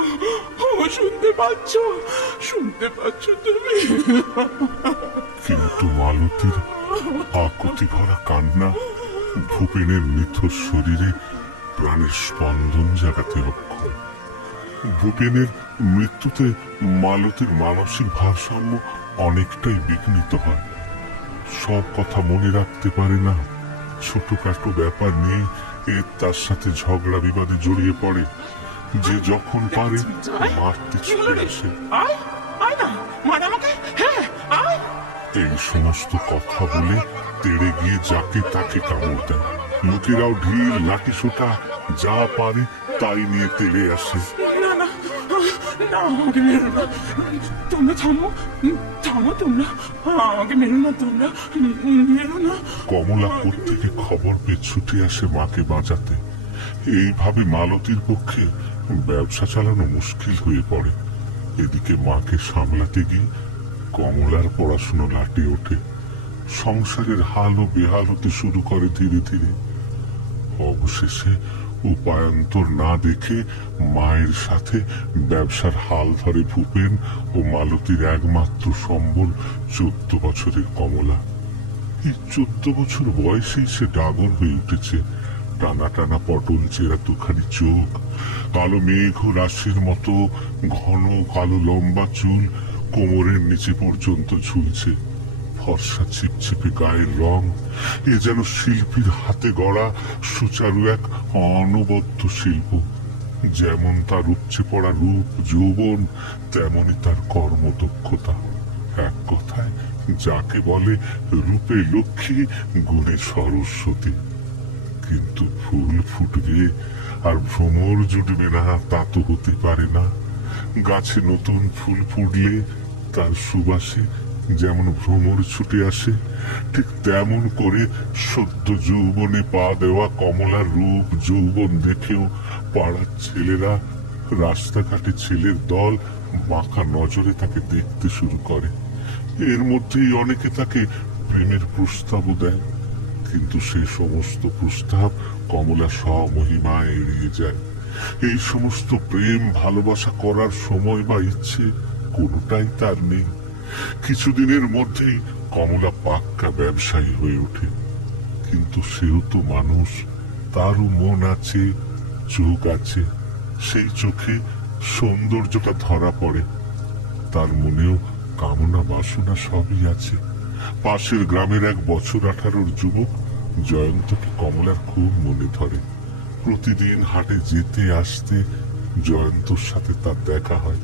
ওগো, শুনতে পাচ্ছ তুমি? কিন্তু মালতীর আকুতি ভরা কান্না ভূপেনের নিথর শরীরে প্রাণের স্পন্দন জাগাতে অক্ষম। ভূপেনের মৃত্যুতে মালতীর মানসিক ভারসাম্য অনেকটাই বিঘ্নিত হয়। সব কথা মনে রাখতে পারে না। ছোটখাটো ব্যাপার নিয়ে তার সাথে ঝগড়া বিবাদে জড়িয়ে পড়ে। যে যখন পারে মারতে ছুটে আসে। আয় না, মার আমাকে। হ্যাঁ, আয়। এই সমস্ত কথা বলে তেড়ে গিয়ে যাকে তাকে কামড় দেয়। লোকেরাও ঢিল লাঠি সোটা যা পারে তাই নিয়ে তেড়ে আসে। না, না, না, আমাকে মেরো না। তোমরা থামো তোমরা। আমাকে মেরো না, তোমরা মেরো না। কমলা থেকে খবর পেয়ে ছুটে আসে মাকে বাঁচাতে। এইভাবে মালতীর পক্ষে ব্যবসা চালানো মুশকিল হয়ে পড়ে। এদিকে মাকে সামলাতে গিয়ে কমলার পড়াশুনো লাটে ওঠে। সংসারের হাল ও বেহাল হতে শুরু করে ধীরে ধীরে। অবশেষে উপায়ান্তর না দেখে মায়ের সাথে ব্যবসার হাল ধরে ভূপেন ও মালতীর একমাত্র সম্বল 14 বছরের কমলা। এই 14 বছর বয়সেই সে ডাগর হয়ে উঠেছে। টানা টানা পটল চেরা দুখানি চোখ, কালো মেঘ রাশির মতো ঘন কালো লম্বা চুল কোমরের নিচে পর্যন্ত ঝুলছে। ফর্সা ছিপছিপে গায়ের রং, এ যেন শিল্পীর হাতে গড়া সুচারু এক অনবদ্য শিল্প। যেমন তার উপচে পড়া রূপ যৌবন, তেমনি তার কর্মদক্ষতা। এক কথায় যাকে বলে রূপে লক্ষ্মী, গুণে সরস্বতী। কিন্তু ফুল ফুটবে আর ভ্রমর জুটবে না, তা তো হতে পারে না। গাছে নতুন ফুল ফুটলে তার সুবাসে যেমন ভ্রমর ছুটে আসে, ঠিক তেমন করে সদ্য যৌবনে পা দেওয়া কমলার রূপ যৌবন দেখেও পাড়ার ছেলেরা, রাস্তাঘাটে ছেলের দল বাঁকা নজরে তাকে দেখতে শুরু করে। এর মধ্যেই অনেকে তাকে প্রেমের প্রস্তাবও দেয়। কিন্তু সে সমস্ত প্রস্তাব কমলা স্বমহিমায় এড়িয়ে যায়। এই সমস্ত প্রেম ভালোবাসা করার সময় বা ইচ্ছে কোনোটাই তার নেই। কিছুদিনের মধ্যেই কমলা পাক্কা ব্যবসায়ী হয়ে ওঠে। কিন্তু সেও তো মানুষ, তারও মন আছে, চোখ আছে। সেই চোখে সৌন্দর্যটা ধরা পড়ে। তার মনেও কামনা বাসনা সবই আছে। পাশের গ্রামের এক বছর 18 যুবক জয়ন্তকে কমলার খুব মনে ধরে। প্রতিদিন হাটে যেতে আসতে জয়ন্তর সাথে তার দেখা হয়।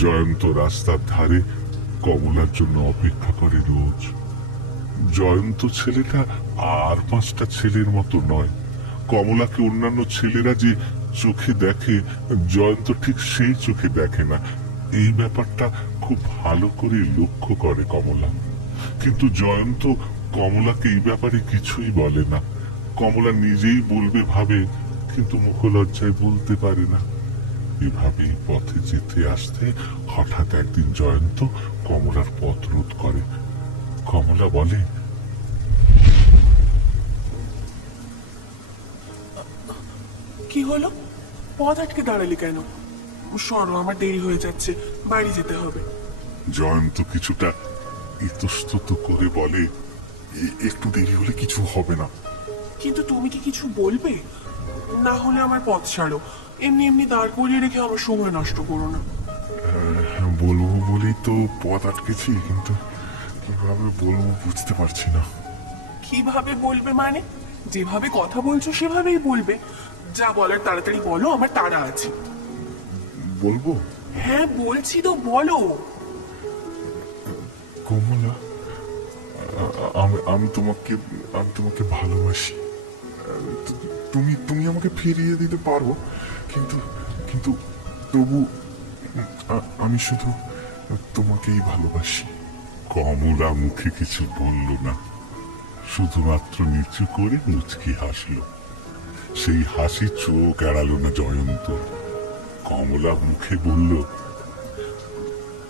জয়ন্ত রাস্তার ধারে কমলার জন্য অপেক্ষা করে রোজ। জয়ন্ত ছেলেটা আর 5টা ছেলের মতো নয়। কমলাকে অন্যান্য ছেলেরা যে চোখে দেখে, জয়ন্ত ঠিক সেই চোখে দেখে না। এই ব্যাপারটা খুব ভালো করে লক্ষ্য করে কমলা। কিন্তু জয়ন্ত কমলাকে এই ব্যাপারে কিছুই বলে না। কমলা নিজেই বলবে ভাবে, কিন্তু মুখলজ্জায় বলতে পারে না। এভাবেই পথে যেতে আসতে হঠাৎ একদিন জয়ন্ত কমলার পথ রোধ করে। কমলা বলে, কি হলো? পথ আটকে দাঁড়ালি কেন? সরো, আমার দেরি হয়ে যাচ্ছে, বাড়ি যেতে হবে। জয়ন্ত কিছুটা ইতস্তত করে বলে, একটু দেরি হলে কিছু হবে না। কিন্তু তুমি কি কিছু বলবে? না হলে আমার পথ ছাড়ো। এমনি এমনি দাঁড় করিয়ে রেখে আমার সময় নষ্ট করো না। বলবো বলেই তো পথ আটকেছি, কিন্তু কিভাবে বলবো বুঝতে পারছি না। কিভাবে বলবে মানে? যেভাবে কথা বলছো সেভাবেই বলবে। যা বলার তাড়াতাড়ি বলো, আমার তাড়া আছে। বলবো? হ্যাঁ বলছি তো, বলো। কমলা, আমি তোমাকে ভালোবাসি। তুমি আমাকে ফিরিয়ে দিতে পারো, কিন্তু কিন্তু তবু আমি শুধু তোমাকেই ভালোবাসি। কমলা মুখে কিছু বলল না, শুধুমাত্র নিচু করে মুচকি হাসল। সেই হাসি চোখ এড়ালো না জয়ন্ত। কমলা মুখে বলল,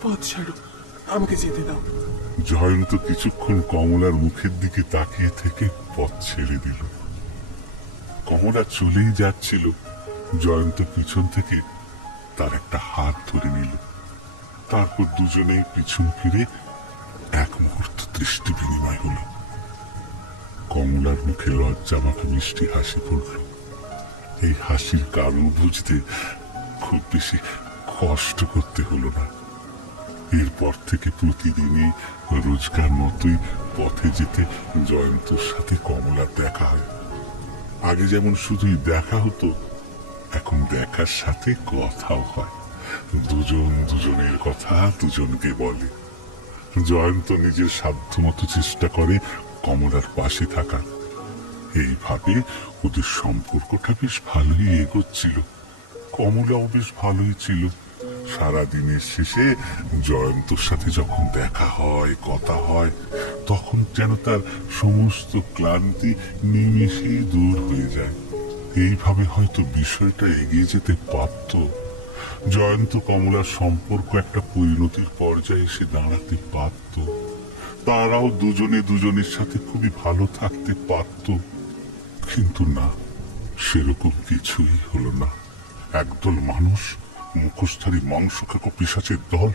পথ ছাড়ো, আমাকে যেতে দাও। জয়ন্ত কিছুক্ষণ কমলার মুখের দিকে তাকিয়ে থেকে পথ ছেড়ে দিল। কমলা চলেই যাচ্ছিল, জয়ন্ত পিছন থেকে তার একটা হাত ধরে নিল। তারপর দুজনেই পিছন ফিরে এক মুহূর্ত দৃষ্টি বিনিময় হলো। কমলার মুখে লজ্জা মাখা মিষ্টি হাসি পড়ল। এই হাসির কারণ বুঝতে খুব বেশি কষ্ট করতে হলো না। এরপর থেকে প্রতিদিনই রোজকার মতোই পথে যেতে জয়ন্তর সাথে কমলার দেখা হয়। আগে যেমন শুধুই দেখা হতো, এখন দেখার সাথে কথাও হয়। দুজন দুজনের কথা দুজনকে বলে। জয়ন্ত নিজের সাধ্যমতো চেষ্টা করে কমলার পাশে থাকার। এইভাবে ওদের সম্পর্কটা বেশ ভালোই এগোচ্ছিল। কমলাও বেশ ভালোই ছিল। সারাদিনের শেষে জয়ন্তর সাথে যখন দেখা হয়, কথা হয়, তখন যেন তার সমস্ত ক্লান্তি নিমেষেই দূর হয়ে যায়। এইভাবে হয়তো বিষয়টা এগিয়ে যেতে পারত। জয়ন্ত কমলার সম্পর্ক একটা পরিণতির পর্যায়ে এসে দাঁড়াতে পারত। তারাও দুজনে দুজনের সাথে খুবই ভালো থাকতে পারত। কিন্তু না, সেরকম কিছুই হলো না। একদল মানুষ, মুখোশধারী মাংসখাকো পিশাচের দল,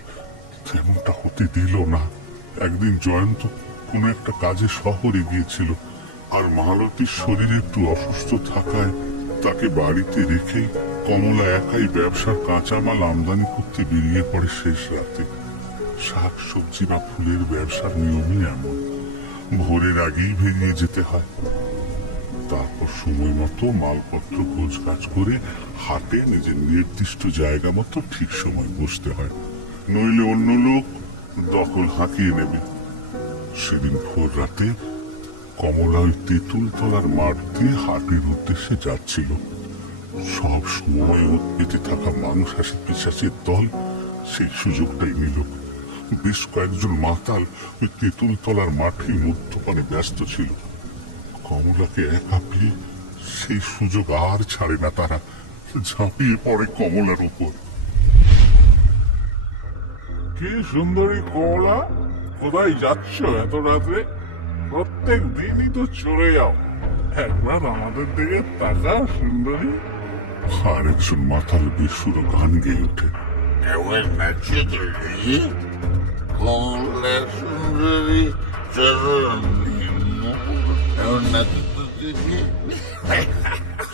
তেমনটা হতে দিল না। একদিন জয়ন্ত কোনো একটা কাজে শহরে গিয়েছিল, আর মালতীর শরীর একটু অসুস্থ থাকায় তাকে বাড়িতে রেখেই কমলা একাই ব্যবসার কাঁচামাল আমদানি করতে বেরিয়ে পড়ে শেষ রাতে। শাক সবজি বা ফুলের ব্যবসার নিয়মই এমন, ভোরের আগেই বেরিয়ে যেতে হয়। তারপর সময় মতো মালপত্র গোছগাছ করে হাটে নিজের নির্দিষ্ট জায়গা মতো ঠিক সময় বসতে হয়, নইলে অন্য লোক দখল হাঁকিয়ে নেবে। সেদিন ভোর রাতে কমলা ওই তেঁতুল তলার মাঠ দিয়ে হাটের উদ্দেশ্যে যাচ্ছিল। সব সময় উৎপেতে থাকা মাংসাশী পিশাচের দল সেই সুযোগটাই নিল। বেশ কয়েকজন মাতাল ওই তেঁতুল তলার মাঠে মদ্যপানে ব্যস্ত ছিল। কমলাকে একা পেয়ে সেই সুযোগ আর ছাড়ে না তারা, ঝাঁপিয়ে পড়ে কমলার উপর। কি সুন্দরী কমলা, কোথায় যাচ্ছ এত রাত্রে? প্রত্যেক দিনই তো চলে যাও, একবার আমাদের দিকে তাকাও সুন্দরী। আর একজন মাতাল বেসুর গান গেয়ে ওঠে। কেমন নাচে তুই? কমলা সুন্দরী চরণ কেমন নাচে তুই?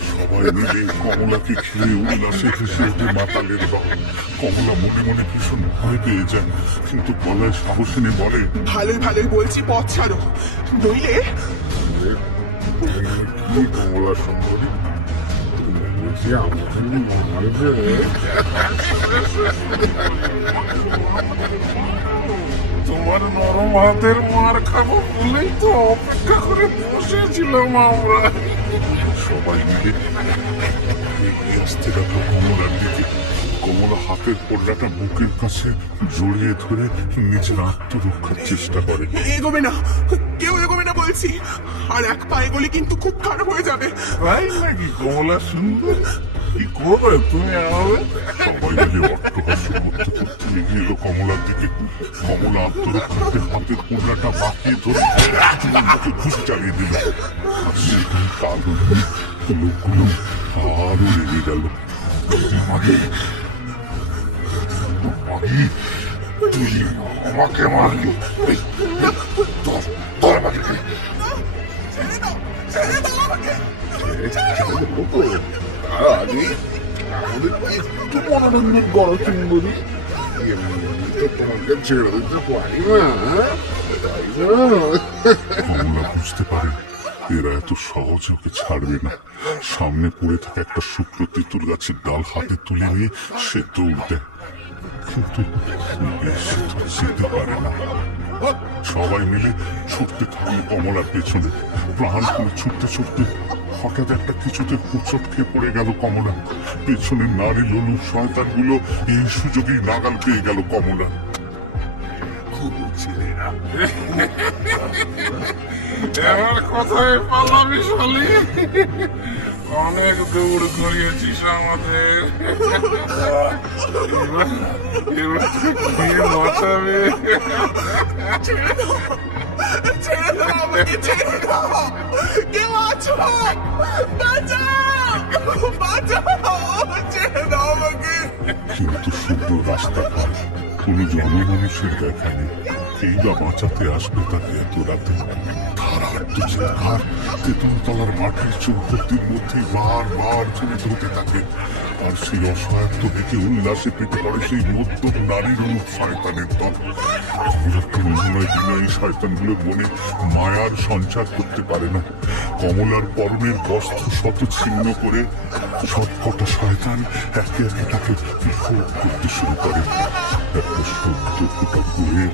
সবাই মিলে কমলাকে ঘিরে উল্লাসে হেসে ওঠে মাতালের দল। কমলা মনে মনে ভীষণ ভয় পেয়ে যায়, কিন্তু গলায় সাহস এনে বলে, ভালোই ভালোই বলছি, পথ ছাড়ো, নইলে কি কমলা সুন্দরী, তুমি বলছি আমাকে মারবে? তোমার নরম হাতের মার খাবো বলেই তো অপেক্ষা করে বসেছিলাম আমরা। সবাই মিলে এগিয়ে আসতে লাগলো কমলার দিকে। কমলা হাতের পল্লাটা বুকের কাছে জড়িয়ে ধরে নিজের আত্মরক্ষার চেষ্টা করে। এগোবে না, কেউ এগোবে না বলছি, আর এক পা এগোলে কিন্তু খুব খারাপ হয়ে যাবে। তাই নাকি কমলা সুন্দর? কি করবে তুমি আমাদের? সবাই মিলে অট্টহাস্য করতে করতে এগিয়ে এলো কমলার দিকে। কমলা আত্মরক্ষার্থে হাতের পল্লাটা বাঁকিয়ে ধরে বুকে ঘুষি চালিয়ে দিল। আর সেটাই কারণ লোকগুলো আরো রেগে গেল। মাগি, মাগি, তুই আমাকে মারলি? তোর মাগি আগে আমাদের একটু মনোরঞ্জন করো সুন্দরী, এমনি তো তোমাকে ছেড়ে দিতে পারি না, তাই না? কমলা বুঝতে পারে এরা এত সহজে ওকে ছাড়বে না। সামনে পড়ে থাকা একটা শুকনো তেঁতুল গাছের ডাল হাতে তুলে নিয়ে সে দৌড় দেয়। কিন্তু সে তো যেতে পারে না। সবাই মিলে ছুটতে থাকলো কমলার পেছনে, প্রাণ করে ছুটতে ছুটতে হঠাৎ একটা কিছুতে হোঁচট খেয়ে পড়ে গেল কমলা। পেছনের নারী লোলুপ শয়তানগুলো এই সুযোগেই নাগাল পেয়ে গেল কমলা। ছেলেরা এবার কোথায় পালাবি শালি? অনেক দৌড় করিয়েছিস আমাদের, এবার কে বাঁচাবে? ছেড়ে দাও আমাকে, ছেড়ে দাও, কেউ আছো? বাঁচাও, বাঁচাও, ছেড়ে দাও আমাকে। কিন্তু শুকনো রাস্তাঘাট, কোনো জনমানুষের দেখা নেই। এই বা বাঁচাতে আসবে তাকে এত রাতে? চিৎকার তেঁতুলতলার মাটির চৌপতির মধ্যে বারবার ধ্বনিত হতে থাকে। আর সেই অসহায়ত্ব দেখে উল্লাসে পেটে পড়ে সেই মদ্যপ নারীর অনুপ শয়তানের দল। কমলার বিনয়ী শয়তানগুলোর মনে মায়ার সঞ্চার করতে পারে না। কমলার পরনের বস্ত্র শত ছিন্ন করে সবকটা শয়তান একে একে তাকে ভোগ করতে শুরু করে। একটা সদ্য ফোটা করে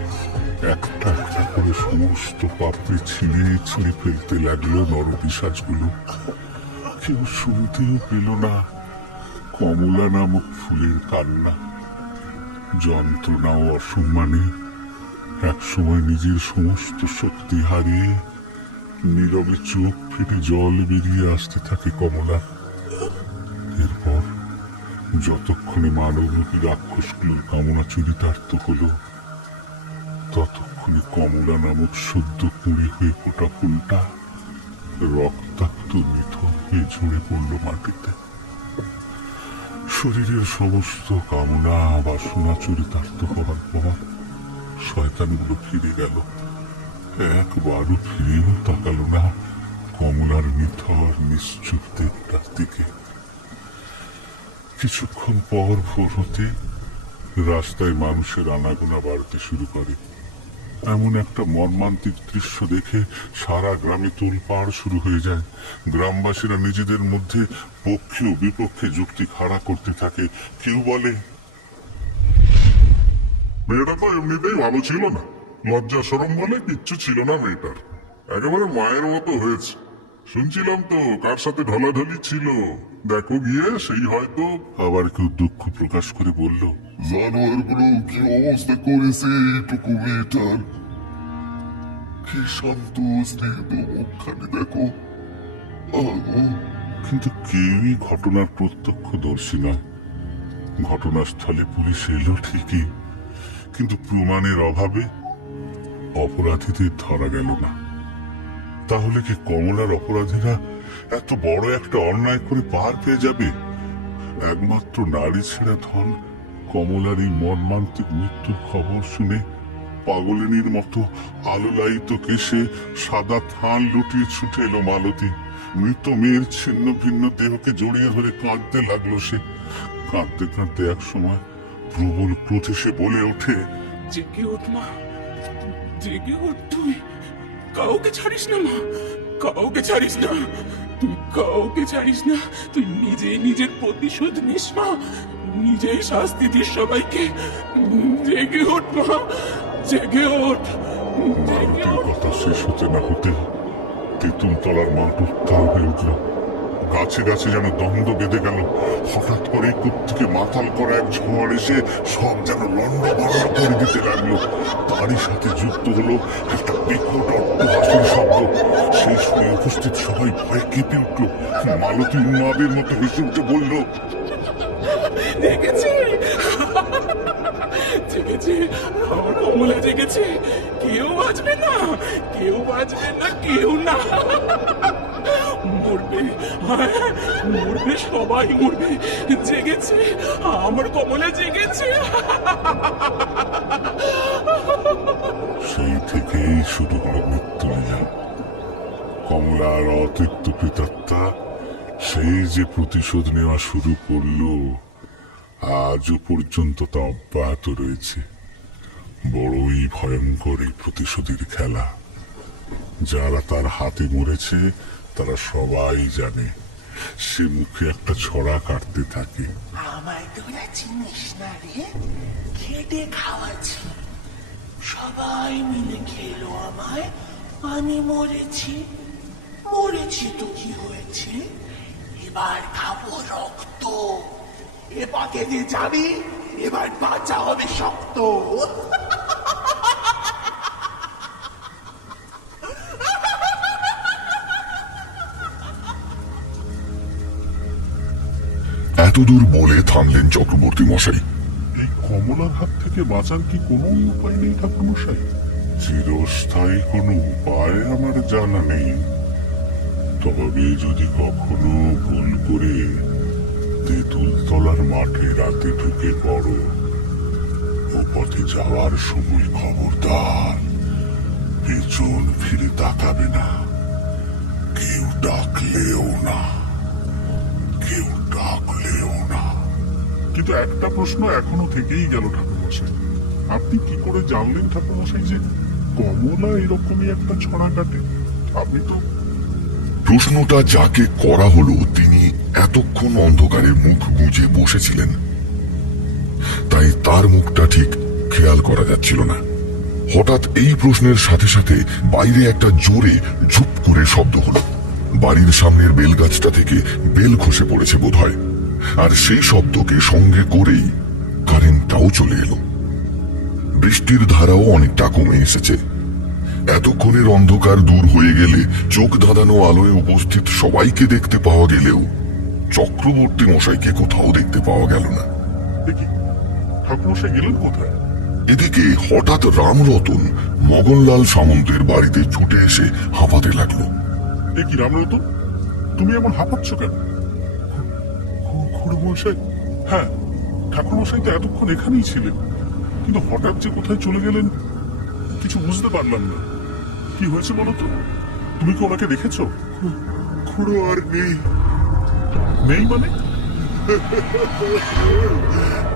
একটা একটা করে সমস্ত পাপড়ি ছিঁড়ে ছিঁড়ে ফেলতে লাগলো নরপিশাচগুলো। কেউ শুনতেও পেল না কমলা নামক ফুলের কান্না। যন্ত্রণা ও অসম্মানে একসময় নিজের সমস্ত শক্তি হারিয়ে নীরবে চোখ ফেটে জল বেরিয়ে আসতে থাকে কমলা। এরপর যতক্ষণে মানবরূপী রাক্ষসগুলোর কামনা চরিতার্থ হলো, ততক্ষণে কমলা নামক সদ্য কুঁড়ি হয়ে ফোটা ফুলটা রক্তাক্ত নিথর হয়ে ঝরে পড়ল মাটিতে। শরীরের সমস্ত কামনা বাসনা চরিতার্থ হওয়ার পর শয়তানগুলো ফিরে গেল। একবারও ফিরেও তাকালো না কমলার নিথর নিশ্চুপ দেবটার দিকে। কিছুক্ষণ পর ভোর হতে রাস্তায় মানুষের আনাগোনা বাড়তে শুরু করে। এমন একটা মর্মান্তিক দৃশ্য দেখে সারা গ্রামে তোলপাড় শুরু হয়ে যায়। গ্রামবাসীরা নিজেদের মধ্যে পক্ষে ও বিপক্ষে যুক্তি খাড়া করতে থাকে। কেউ বলে, মেয়েটা তো এমনিতেই ভালো ছিল না, লজ্জা সরম বলে কিচ্ছু ছিল না মেয়েটার, একেবারে মায়ের মতো হয়েছে। শুনছিলাম তো কার সাথে ঢলাঢলি ছিল, দেখো গিয়ে সেই হয়তো। আবার কেউ দুঃখ প্রকাশ করে বলল, জানোয়ারগুলো কি অবস্থা করেছে এইটুকু মেয়েটার, কি শান্ত স্নিগ্ধ মুখখানি দেখো। কিন্তু কেউই ঘটনার প্রত্যক্ষদর্শী নয়। ঘটনাস্থলে পুলিশ এলো ঠিকই, কিন্তু প্রমাণের অভাবে অপরাধীদের ধরা গেল না। তাহলে কি কমলার অপরাধীরা এত বড় একটা অন্যায় করে পার পেয়ে যাবে? একমাত্র নারী ছেঁড়া ধন কমলার এই মর্মান্তিক মৃত্যুর খবর শুনে পাগলিনীর মতো আলোলায়িত কেশে সাদা থান লুটিয়ে ছুটে এলো মালতী। মৃত মেয়ের ছিন্ন ভিন্ন দেহকে জড়িয়ে ধরে কাঁদতে লাগলো সে। কাঁদতে কাঁদতে এক সময় প্রবল ক্রোধে সে বলে ওঠে, জেগে ওঠ মা, জেগে ওঠ, তুই কাউকে ছাড়িস না মা, কাউকে ছাড়িস না, তুই কাউকে ছাড়িস না। তুই নিজেই নিজের প্রতিশোধ নিস মা, নিজেই শাস্তি দিস সবাইকে। জেগে ওঠ মা, জেগে ওঠ, জেগে মালতীর ওঠ। কথা শেষ হতে না হতে তেঁতুলতলার মাঠ উত্তাল হয়ে উঠল। গাছে গাছে যেন দ্বন্দ্ব বেঁধে গেল। হঠাৎ করে থেকে মাতাল করা এক ঝড় এসে সব যেন লন্ডভন্ড করে দিতে লাগলো। তারই সাথে যুক্ত হলো একটা বিকট অট্টহাসির শব্দ। সেই শুনে উপস্থিত সবাই ভয়ে কেঁপে উঠল। মালতী উন্মাদের মতো হেসে উঠে বলল, জেগেছে, জেগেছে, আমার কমলা জেগেছে। কেউ বাঁচবে না, কেউ বাঁচবে না, কেউ না। মরবে, মরবে, সবাই মরবে। জেগেছে, আমার কমলা জেগেছে। সেই থেকেই শুরু হলো মৃত্যুলীলা। কমলার অতৃপ্ত প্রেতাত্মা সেই যে প্রতিশোধ নেওয়া শুরু করলো, আজও পর্যন্ত তা অব্যাহত রয়েছে। বড়ই ভয়ঙ্কর এই প্রতিশোধের খেলা। যারা তার হাতে মরেছে তারা সবাই জানে সে মুখে একটা ছড়া কাটতে থাকে। আমায় তোরা চিনিস না রে, খেটে খাওয়াচ্ছি, সবাই মিলে খেলো আমায়, আমি মরেছি। মরেছি তো কি হয়েছে, এবার খাবো রক্ত। এ পাকে যে যাবি, এবার বাঁচা হবে শক্ত। এতদূর বলে থামলেন চক্রবর্তী মশাই। এই কমলার হাত থেকে বাঁচার কি কোনো উপায় নেই ঠাকুরমশাই? চিরস্থায়ী কোনো উপায় আমার জানা নেই, তবে যদি কখনো ভুল করে তেঁতুল তলার মাঠে রাতে ঢুকে পড়ো, ও পথে যাওয়ার সময় খবরদার পেছন ফিরে তাকাবে না, কেউ ডাকলেও না, কেউ ডাকলেও না। কিন্তু একটা প্রশ্ন এখনো থেকেই গেল ঠাকুরমশাই, আপনি কি করে জানলেন ঠাকুরমশাই যে কমলা এরকমই একটা ছড়া কাটে? আপনি তো প্রশ্নটা যাকে করা হলো তিনি এতক্ষণ অন্ধকারে মুখ গুঁজে বসেছিলেন, তাই তার মুখটা ঠিক খেয়াল করা যাচ্ছিল না। হঠাৎ এই প্রশ্নের সাথে সাথে বাইরে একটা জোরে ঝুপ করে শব্দ হলো। বাড়ির সামনের বেলগাছটা থেকে বেল খসে পড়েছে বোধহয়, আর সেই শব্দকে সঙ্গে করেই কারেন্টটাও চলে এলো। বৃষ্টির ধারাও অনেকটা কমে এসেছে। এতক্ষণের অন্ধকার দূর হয়ে গেলে চোখ ধাঁধানো আলোয় উপস্থিত সবাইকে দেখতে পাওয়া গেলেও চক্রবর্তী মশাইকে কোথাও দেখতে পাওয়া গেল না। দেখি ঠাকুরমশাই গেলেন কোথায়? এদিকে হঠাৎ রামরতন মগনলাল সামন্তের বাড়িতে ছুটে এসে হাঁপাতে লাগলো। এ কি রামরতন, তুমি এমন হাঁপাচ্ছ কেন? খুড়মশাই, হ্যাঁ ঠাকুরমশাই তো এতক্ষণ এখানেই ছিলেন, কিন্তু হঠাৎ যে কোথায় চলে গেলেন কিছু বুঝতে পারলাম না। কি হয়েছে বলো তো? তুমি কি ওনাকে দেখেছ? খুড়ো আর নেই। নেই মানে?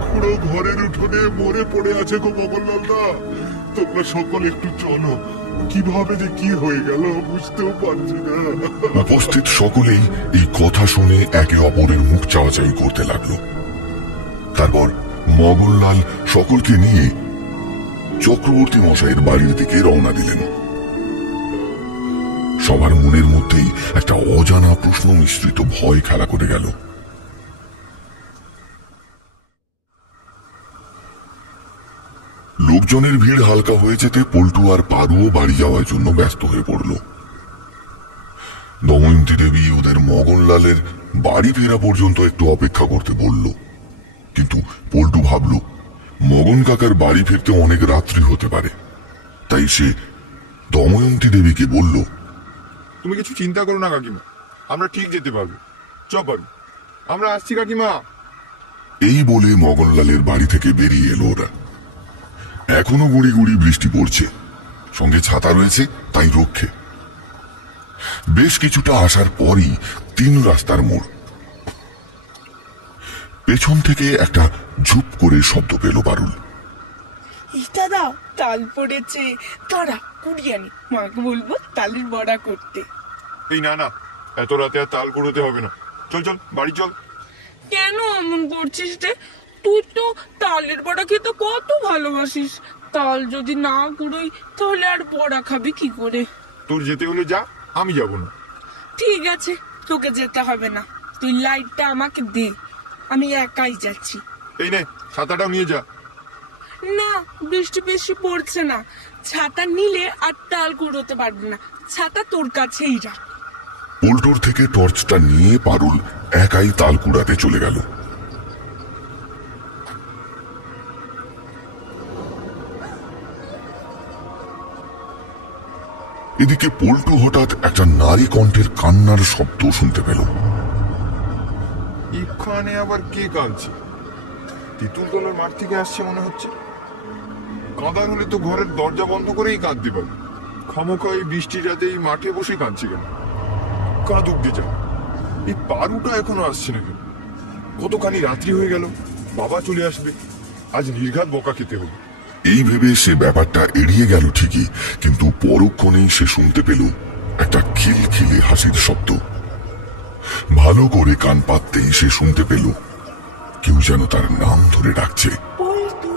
খুড়ো ঘরের উঠোনে মরে পড়ে আছে গো মগনলালদা। তোমরা সকলে একটু চলো, কিভাবে যে কি হয়ে গেল বুঝতেও পারছি না। উপস্থিত সকলেই এই কথা শুনে একে অপরের মুখ চাওয়াচাই করতে লাগলো। তারপর মগনলাল সকলকে নিয়ে চক্রবর্তী মশাইয়ের বাড়ির দিকে রওনা দিলেন। সবার মনের মধ্যেই একটা অজানা প্রশ্ন মিশ্রিত ভয় খেলা করে গেল। লোকজনের ভিড় হালকা হয়ে যেতে পল্টু আর পারুও বাড়ি যাওয়ার জন্য ব্যস্ত হয়ে পড়ল। দময়ন্তী দেবী ওদের মগনলালের বাড়ি ফেরা পর্যন্ত একটু অপেক্ষা করতে বলল, কিন্তু পল্টু ভাবল মগন কাকার বাড়ি ফিরতে অনেক রাত্রি হতে পারে, তাই সে দময়ন্তী দেবীকে বলল, তুমি কিছু চিন্তা করো না কাকিমা, আমরা ঠিক যেতে পারবো। চল আমরা আসছি কাকিমা। এই বলে মগনলালের বাড়ি থেকে বেরিয়ে এলো ওরা। এখনো গুড়ি গুড়ি বৃষ্টি পড়ছে, সঙ্গে ছাতা রয়েছে তাই রক্ষে। বেশ কিছুটা আসার পরই 3 রাস্তার মোড়। পেছন থেকে একটা ঝুপ করে শব্দ পেল পারুল। এটা দাও, তাল পড়েছে, তারা কুড়িয়ে আনি, মাকে বলবো তালের বড়া করতে। এই না না, এত রাতে আর তাল কুড়োতে হবে না, চল বাড়ি চল। কেন এমন করছিস রে? তুই তো তালের বড়া খেতে কত ভালোবাসিস, তাল যদি না কুড়োই তাহলে আর বড়া খাবি কি করে? তোর যেতে হলে যা, আমি যাব না। ঠিক আছে, তোকে যেতে হবে না, তুই লাইটটা আমাকে দে, আমি একাই যাচ্ছি। এই নে, ছাতাটাও নিয়ে যা। না, বৃষ্টি বেশি পড়ছে না, ছাতা নিলে আর তাল কুড়োতে পারবে না, ছাতা তোর কাছেই রাখ। পল্টুর থেকে টর্চটা নিয়ে পারুল একাই তাল কুড়াতে চলে গেল। এদিকে পল্টু হঠাৎ একটা নারী কণ্ঠের কান্নার শব্দ শুনতে পেল। এখানে আবার কে কাঁদছে? তেঁতুল তলার মাঠ থেকে আসছে মনে হচ্ছে। কাঁদার হলে তো ঘরের দরজা বন্ধ করেই কাঁদতে পারি, খামোখা এই বৃষ্টির রাতে এই মাঠে বসে কাঁদছি কেন? কাঁদুক দিয়ে যা, এই পারুটা এখনো আসছে না কেন? কতখানি রাত্রি হয়ে গেল, বাবা চলে আসবে, আজ নির্ঘাত বকা খেতে হবে। এই ভেবে সে ব্যাপারটা এড়িয়ে গেল ঠিকই, কিন্তু পরক্ষণেই সে শুনতে পেল একটা খিলখিলে হাসির শব্দ। ভালো করে কান পাততেই সে শুনতে পেল কেউ যেন তার নাম ধরে ডাকছে। পল্টু,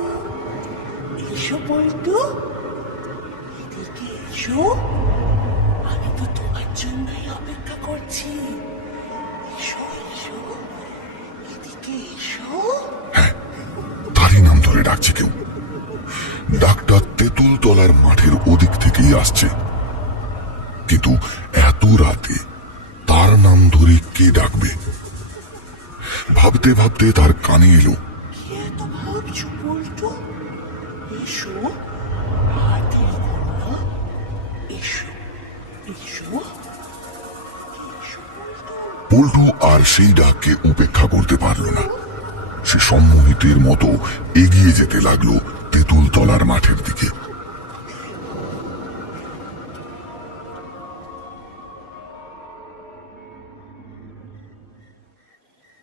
এসো পল্টু, এদিকে এসো, আমি তো তোমার জন্যই অপেক্ষা করছি। এসো এসো, এদিকে এসো। তারই নাম ধরে ডাকছে কেউ। ডাকটা তেঁতুল তলার মাঠের ওদিক থেকেই আসছে, কিন্তু এত রাতে তার নাম ধরে কে ডাকবে? ভাবতে ভাবতে তার কানে এলো, কি এত ভাবছো পল্টু? এসো, আর দেরি করো না, এসো এসো এসো পল্টু। পল্টু আর সেই ডাককে উপেক্ষা করতে পারল না। সে সম্মোহিতের মতো এগিয়ে যেতে লাগলো তেঁতুল তলার মাঠের দিকে।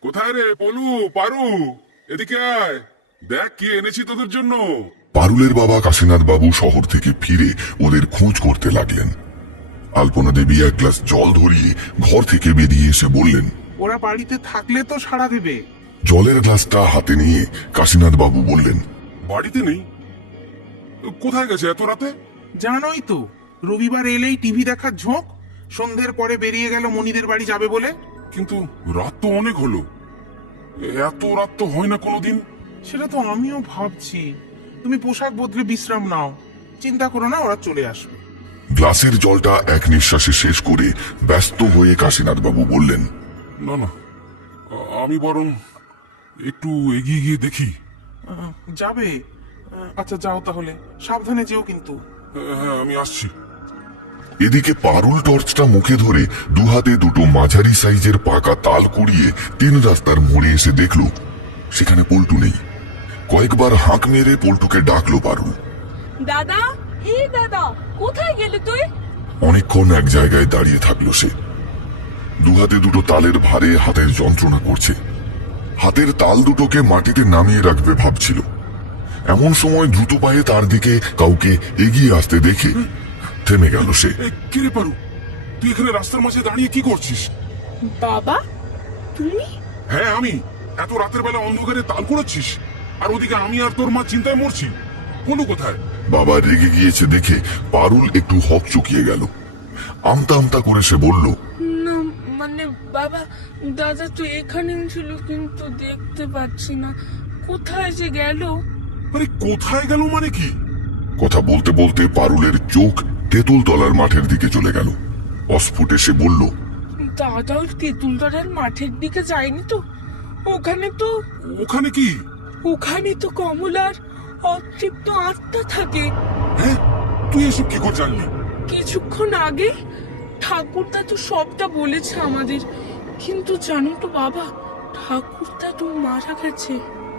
কোথায় রে পলু, পারু, এদিকে আয়, দেখ কি এনেছি তোদের জন্য। পারুলের বাবা কাশীনাথ বাবু শহর থেকে ফিরে ওদের খোঁজ করতে লাগলেন। আলপনা দেবী এক গ্লাস জল ধরিয়ে ঘর থেকে বেরিয়ে এসে বললেন, ওরা বাড়িতে থাকলে তো সাড়া দেবে। জলের গ্লাসটা হাতে নিয়ে কাশীনাথ বাবু বললেন, বাড়িতে নেই? কোথায় গেছে এত রাতে? জানোই তো, রবিবার এলেই টিভি দেখার ঝোঁক। সন্ধ্যের পরে বেরিয়ে গেল মনিদের বাড়ি যাবে বলে। কিন্তু রাত তো অনেক হলো, এত রাত তো হয় না কোনোদিন। সেটা তো আমিও ভাবছি। তুমি পোশাক বদলে বিশ্রাম নাও, চিন্তা করো না, ওরা চলে আসবে। গ্লাসের জলটা এক নিঃশ্বাসে শেষ করে ব্যস্ত হয়ে কাশীনাথ বাবু বললেন, না না, আমি বরং একটু এগিয়ে গিয়ে দেখি। যাবে? আচ্ছা যাও তাহলে, সাবধানে যেও কিন্তু। হ্যাঁ, আমি আসছি। এদিকে পারুল টর্চটা মুখে ধরে দুহাতে দুটো মাঝারি সাইজের পাকা তাল কুড়িয়ে 3 রাস্তার মোড়ে এসে দেখল সেখানে পল্টু নেই। কয়েকবার হাঁক মেরে পল্টুকে ডাকলো পারুল। দাদা, এই দাদা, কোথায় গেলে তুই? অনেকক্ষণ এক জায়গায় দাঁড়িয়ে থাকলো সে। দুহাতে দুটো তালের ভারে হাতের যন্ত্রণা করছে। হাতের তাল দুটোকে মাটিতে নামিয়ে রাখবে ভাবছিল। এমন সময় দ্রুত পায়ে তার দিকে কাউকে এগিয়ে আসতে দেখে থেমে গেল সে। কি রে পারু, তুই এখানে রাস্তার মাঝে দাঁড়িয়ে কি করছিস? বাবা, তুমি? হ্যাঁ আমি। এত রাতের বেলা অন্ধকারে তাল কুড়াচ্ছিস, আর ওদিকে আমি আর তোর মা চিন্তায় মরছি। পলু কোথায়? বাবা রেগে গিয়েছে দেখে পারুল একটু হক চুকিয়ে গেল। আমতা আমতা করে সে বলল, না মানে বাবা, দাদা তো এখানেই ছিল, কিন্তু দেখতে পাচ্ছি না কোথায় যে গেল। আরে কোথায় গেল মানে কি? কথা বলতে বলতে পারুলের চোখ তেঁতুল তলার মাঠের দিকে চলে গেল। অস্ফুটে সে বলল, দাদা ওই তেঁতুলতলার মাঠের দিকে যায়নি তো? ওখানে তো ওখানে কি? ওখানে তো কমলার অতৃপ্ত আত্মা থাকে। হ্যাঁ, তুই এসব কি করে জানলি? কিছুক্ষণ আগে ঠাকুরদা তো সবটা বলেছে আমাদের, কিন্তু জানো তো বাবা, ঠাকুরদা তো মারা গেছে।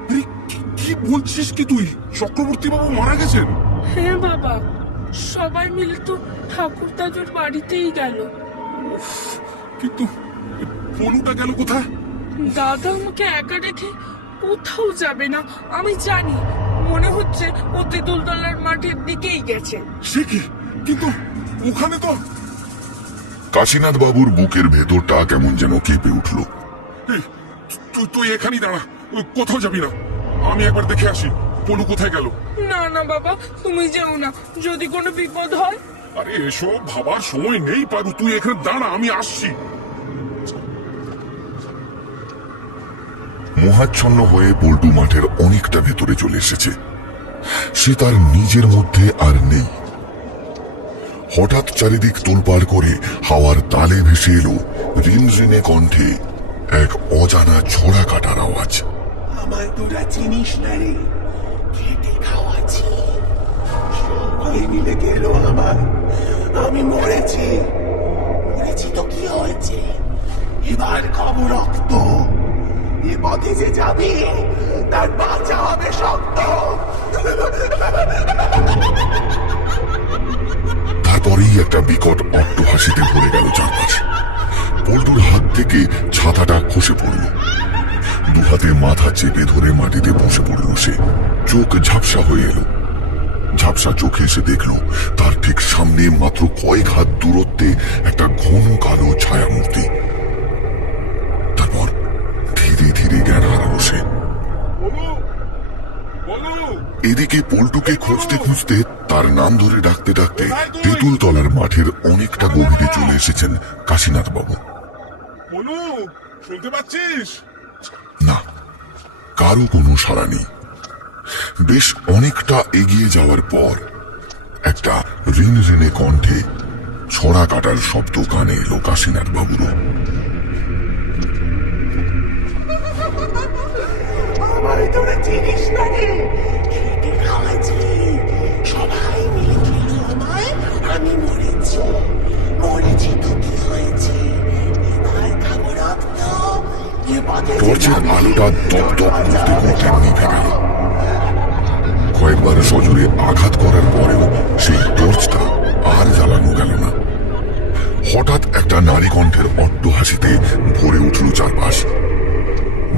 আরে কি বলছিস কি তুই? চক্রবর্তী বাবু মারা গেছেন? হ্যাঁ বাবা, সবাই মিলে তো ঠাকুর দাদুর বাড়িতেই গেল। কিন্তু পলুটা গেল কোথায়? দাদা আমাকে একা রেখে কোথাও যাবে না, আমি জানি। মনে হচ্ছে ও তেঁতুলতলার মাঠের দিকেই গেছে। সে কি? কিন্তু ওখানে তো। কাশীনাথ বাবুর বুকের ভেতরটা কেমন যেন কেঁপে উঠল। এই, তুই এখানেই দাঁড়া, কোথাও যাবি না। আমি একবার দেখে আসি পলু কোথায় গেল। না না বাবা, তুমি যেও না, যদি কোনো বিপদ হয়। আরে এসব ভাবার সময় নেই পারু, তুই এখানে দাঁড়া, আমি আসছি। মোহাচ্ছন্ন হয়ে পল্টু মাঠের অনেকটা ভেতরে চলে এসেছে। সে তার নিজের মধ্যে আর নেই। হঠাৎ চারিদিক তোলপাড় করে হাওয়ার তালে ভেসে এলো রিনরিনে কণ্ঠে এক অজানা ছোড়া কাটার আওয়াজ। আমায় তোরা চিনিস না রে, খেটে খাওয়াছি, সবাই মিলে গেল আমায়। আমি মরেছি, মরেছি তো কি হয়েছে, এবার খাবো রক্ত। এ পথে যে যাবি তার বাঁচা হবে শক্ত। তারপরেই একটা বিকট অট্টহাসিতে ভরে গেল চারপাশ। পল্টুর হাত থেকে ছাতাটা খসে পড়ল। দুহাতে মাথা চেপে ধরে মাটিতে বসে পড়ল সে। চোখ ঝাপসা হয়ে এলো। ঝাপসা চোখে এসে দেখল তার ঠিক সামনে মাত্র কয়েক হাত দূরত্বে একটা ঘন কালো ছায়ামূর্তি। ধীরে ধীরে জ্ঞান হারালো সে। বলো বলো এদিকে পল্টুকে খুঁজতে খুঁজতে, তার নাম ধরে ডাকতে ডাকতে তেঁতুল তলার মাঠের অনেকটা গভীরে চলে এসেছেন কাশীনাথ বাবু। বলো, শুনতে পাচ্ছিস? না, কারো কোনো সাড়া নেই। বেশ অনেকটা এগিয়ে যাওয়ার পর একটা ঋণ ঋণে কণ্ঠে ছড়া কাটার শব্দ কানে এলো কাশীনাথ বাবুরও। আমায় তোরা চিনিস না রে, খেটে খাওয়াচ্ছি, সবাই মিলে খেলো আমায়, আমি মরেছি, মরেছি তো কি হয়েছে, এবার খাবো রক্ত, এ পথে যে টর্চের যাবে, আলোটা দপ দপ করতে করতে নিভে গেল। কয়েকবার সজোরে আঘাত করার পরেও সেই টর্চটা আর জ্বালানো গেল না। হঠাৎ একটা নারী কণ্ঠের অট্ট হাসিতে ভরে উঠল চারপাশ।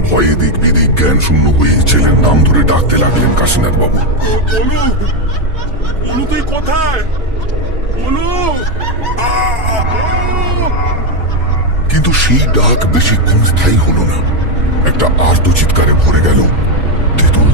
ভয়ে দিক বিদিক জ্ঞান শূন্য হয়ে ছেলের নাম ধরে ডাকতে লাগলেন কাশীনাথ বাবু। বলো বলো, তুই কোথায়? বলো। কিন্তু সেই ডাক বেশিক্ষণ স্থায়ী হলো না। একটা আর্ত চিৎকারে ভরে গেল তেঁতুল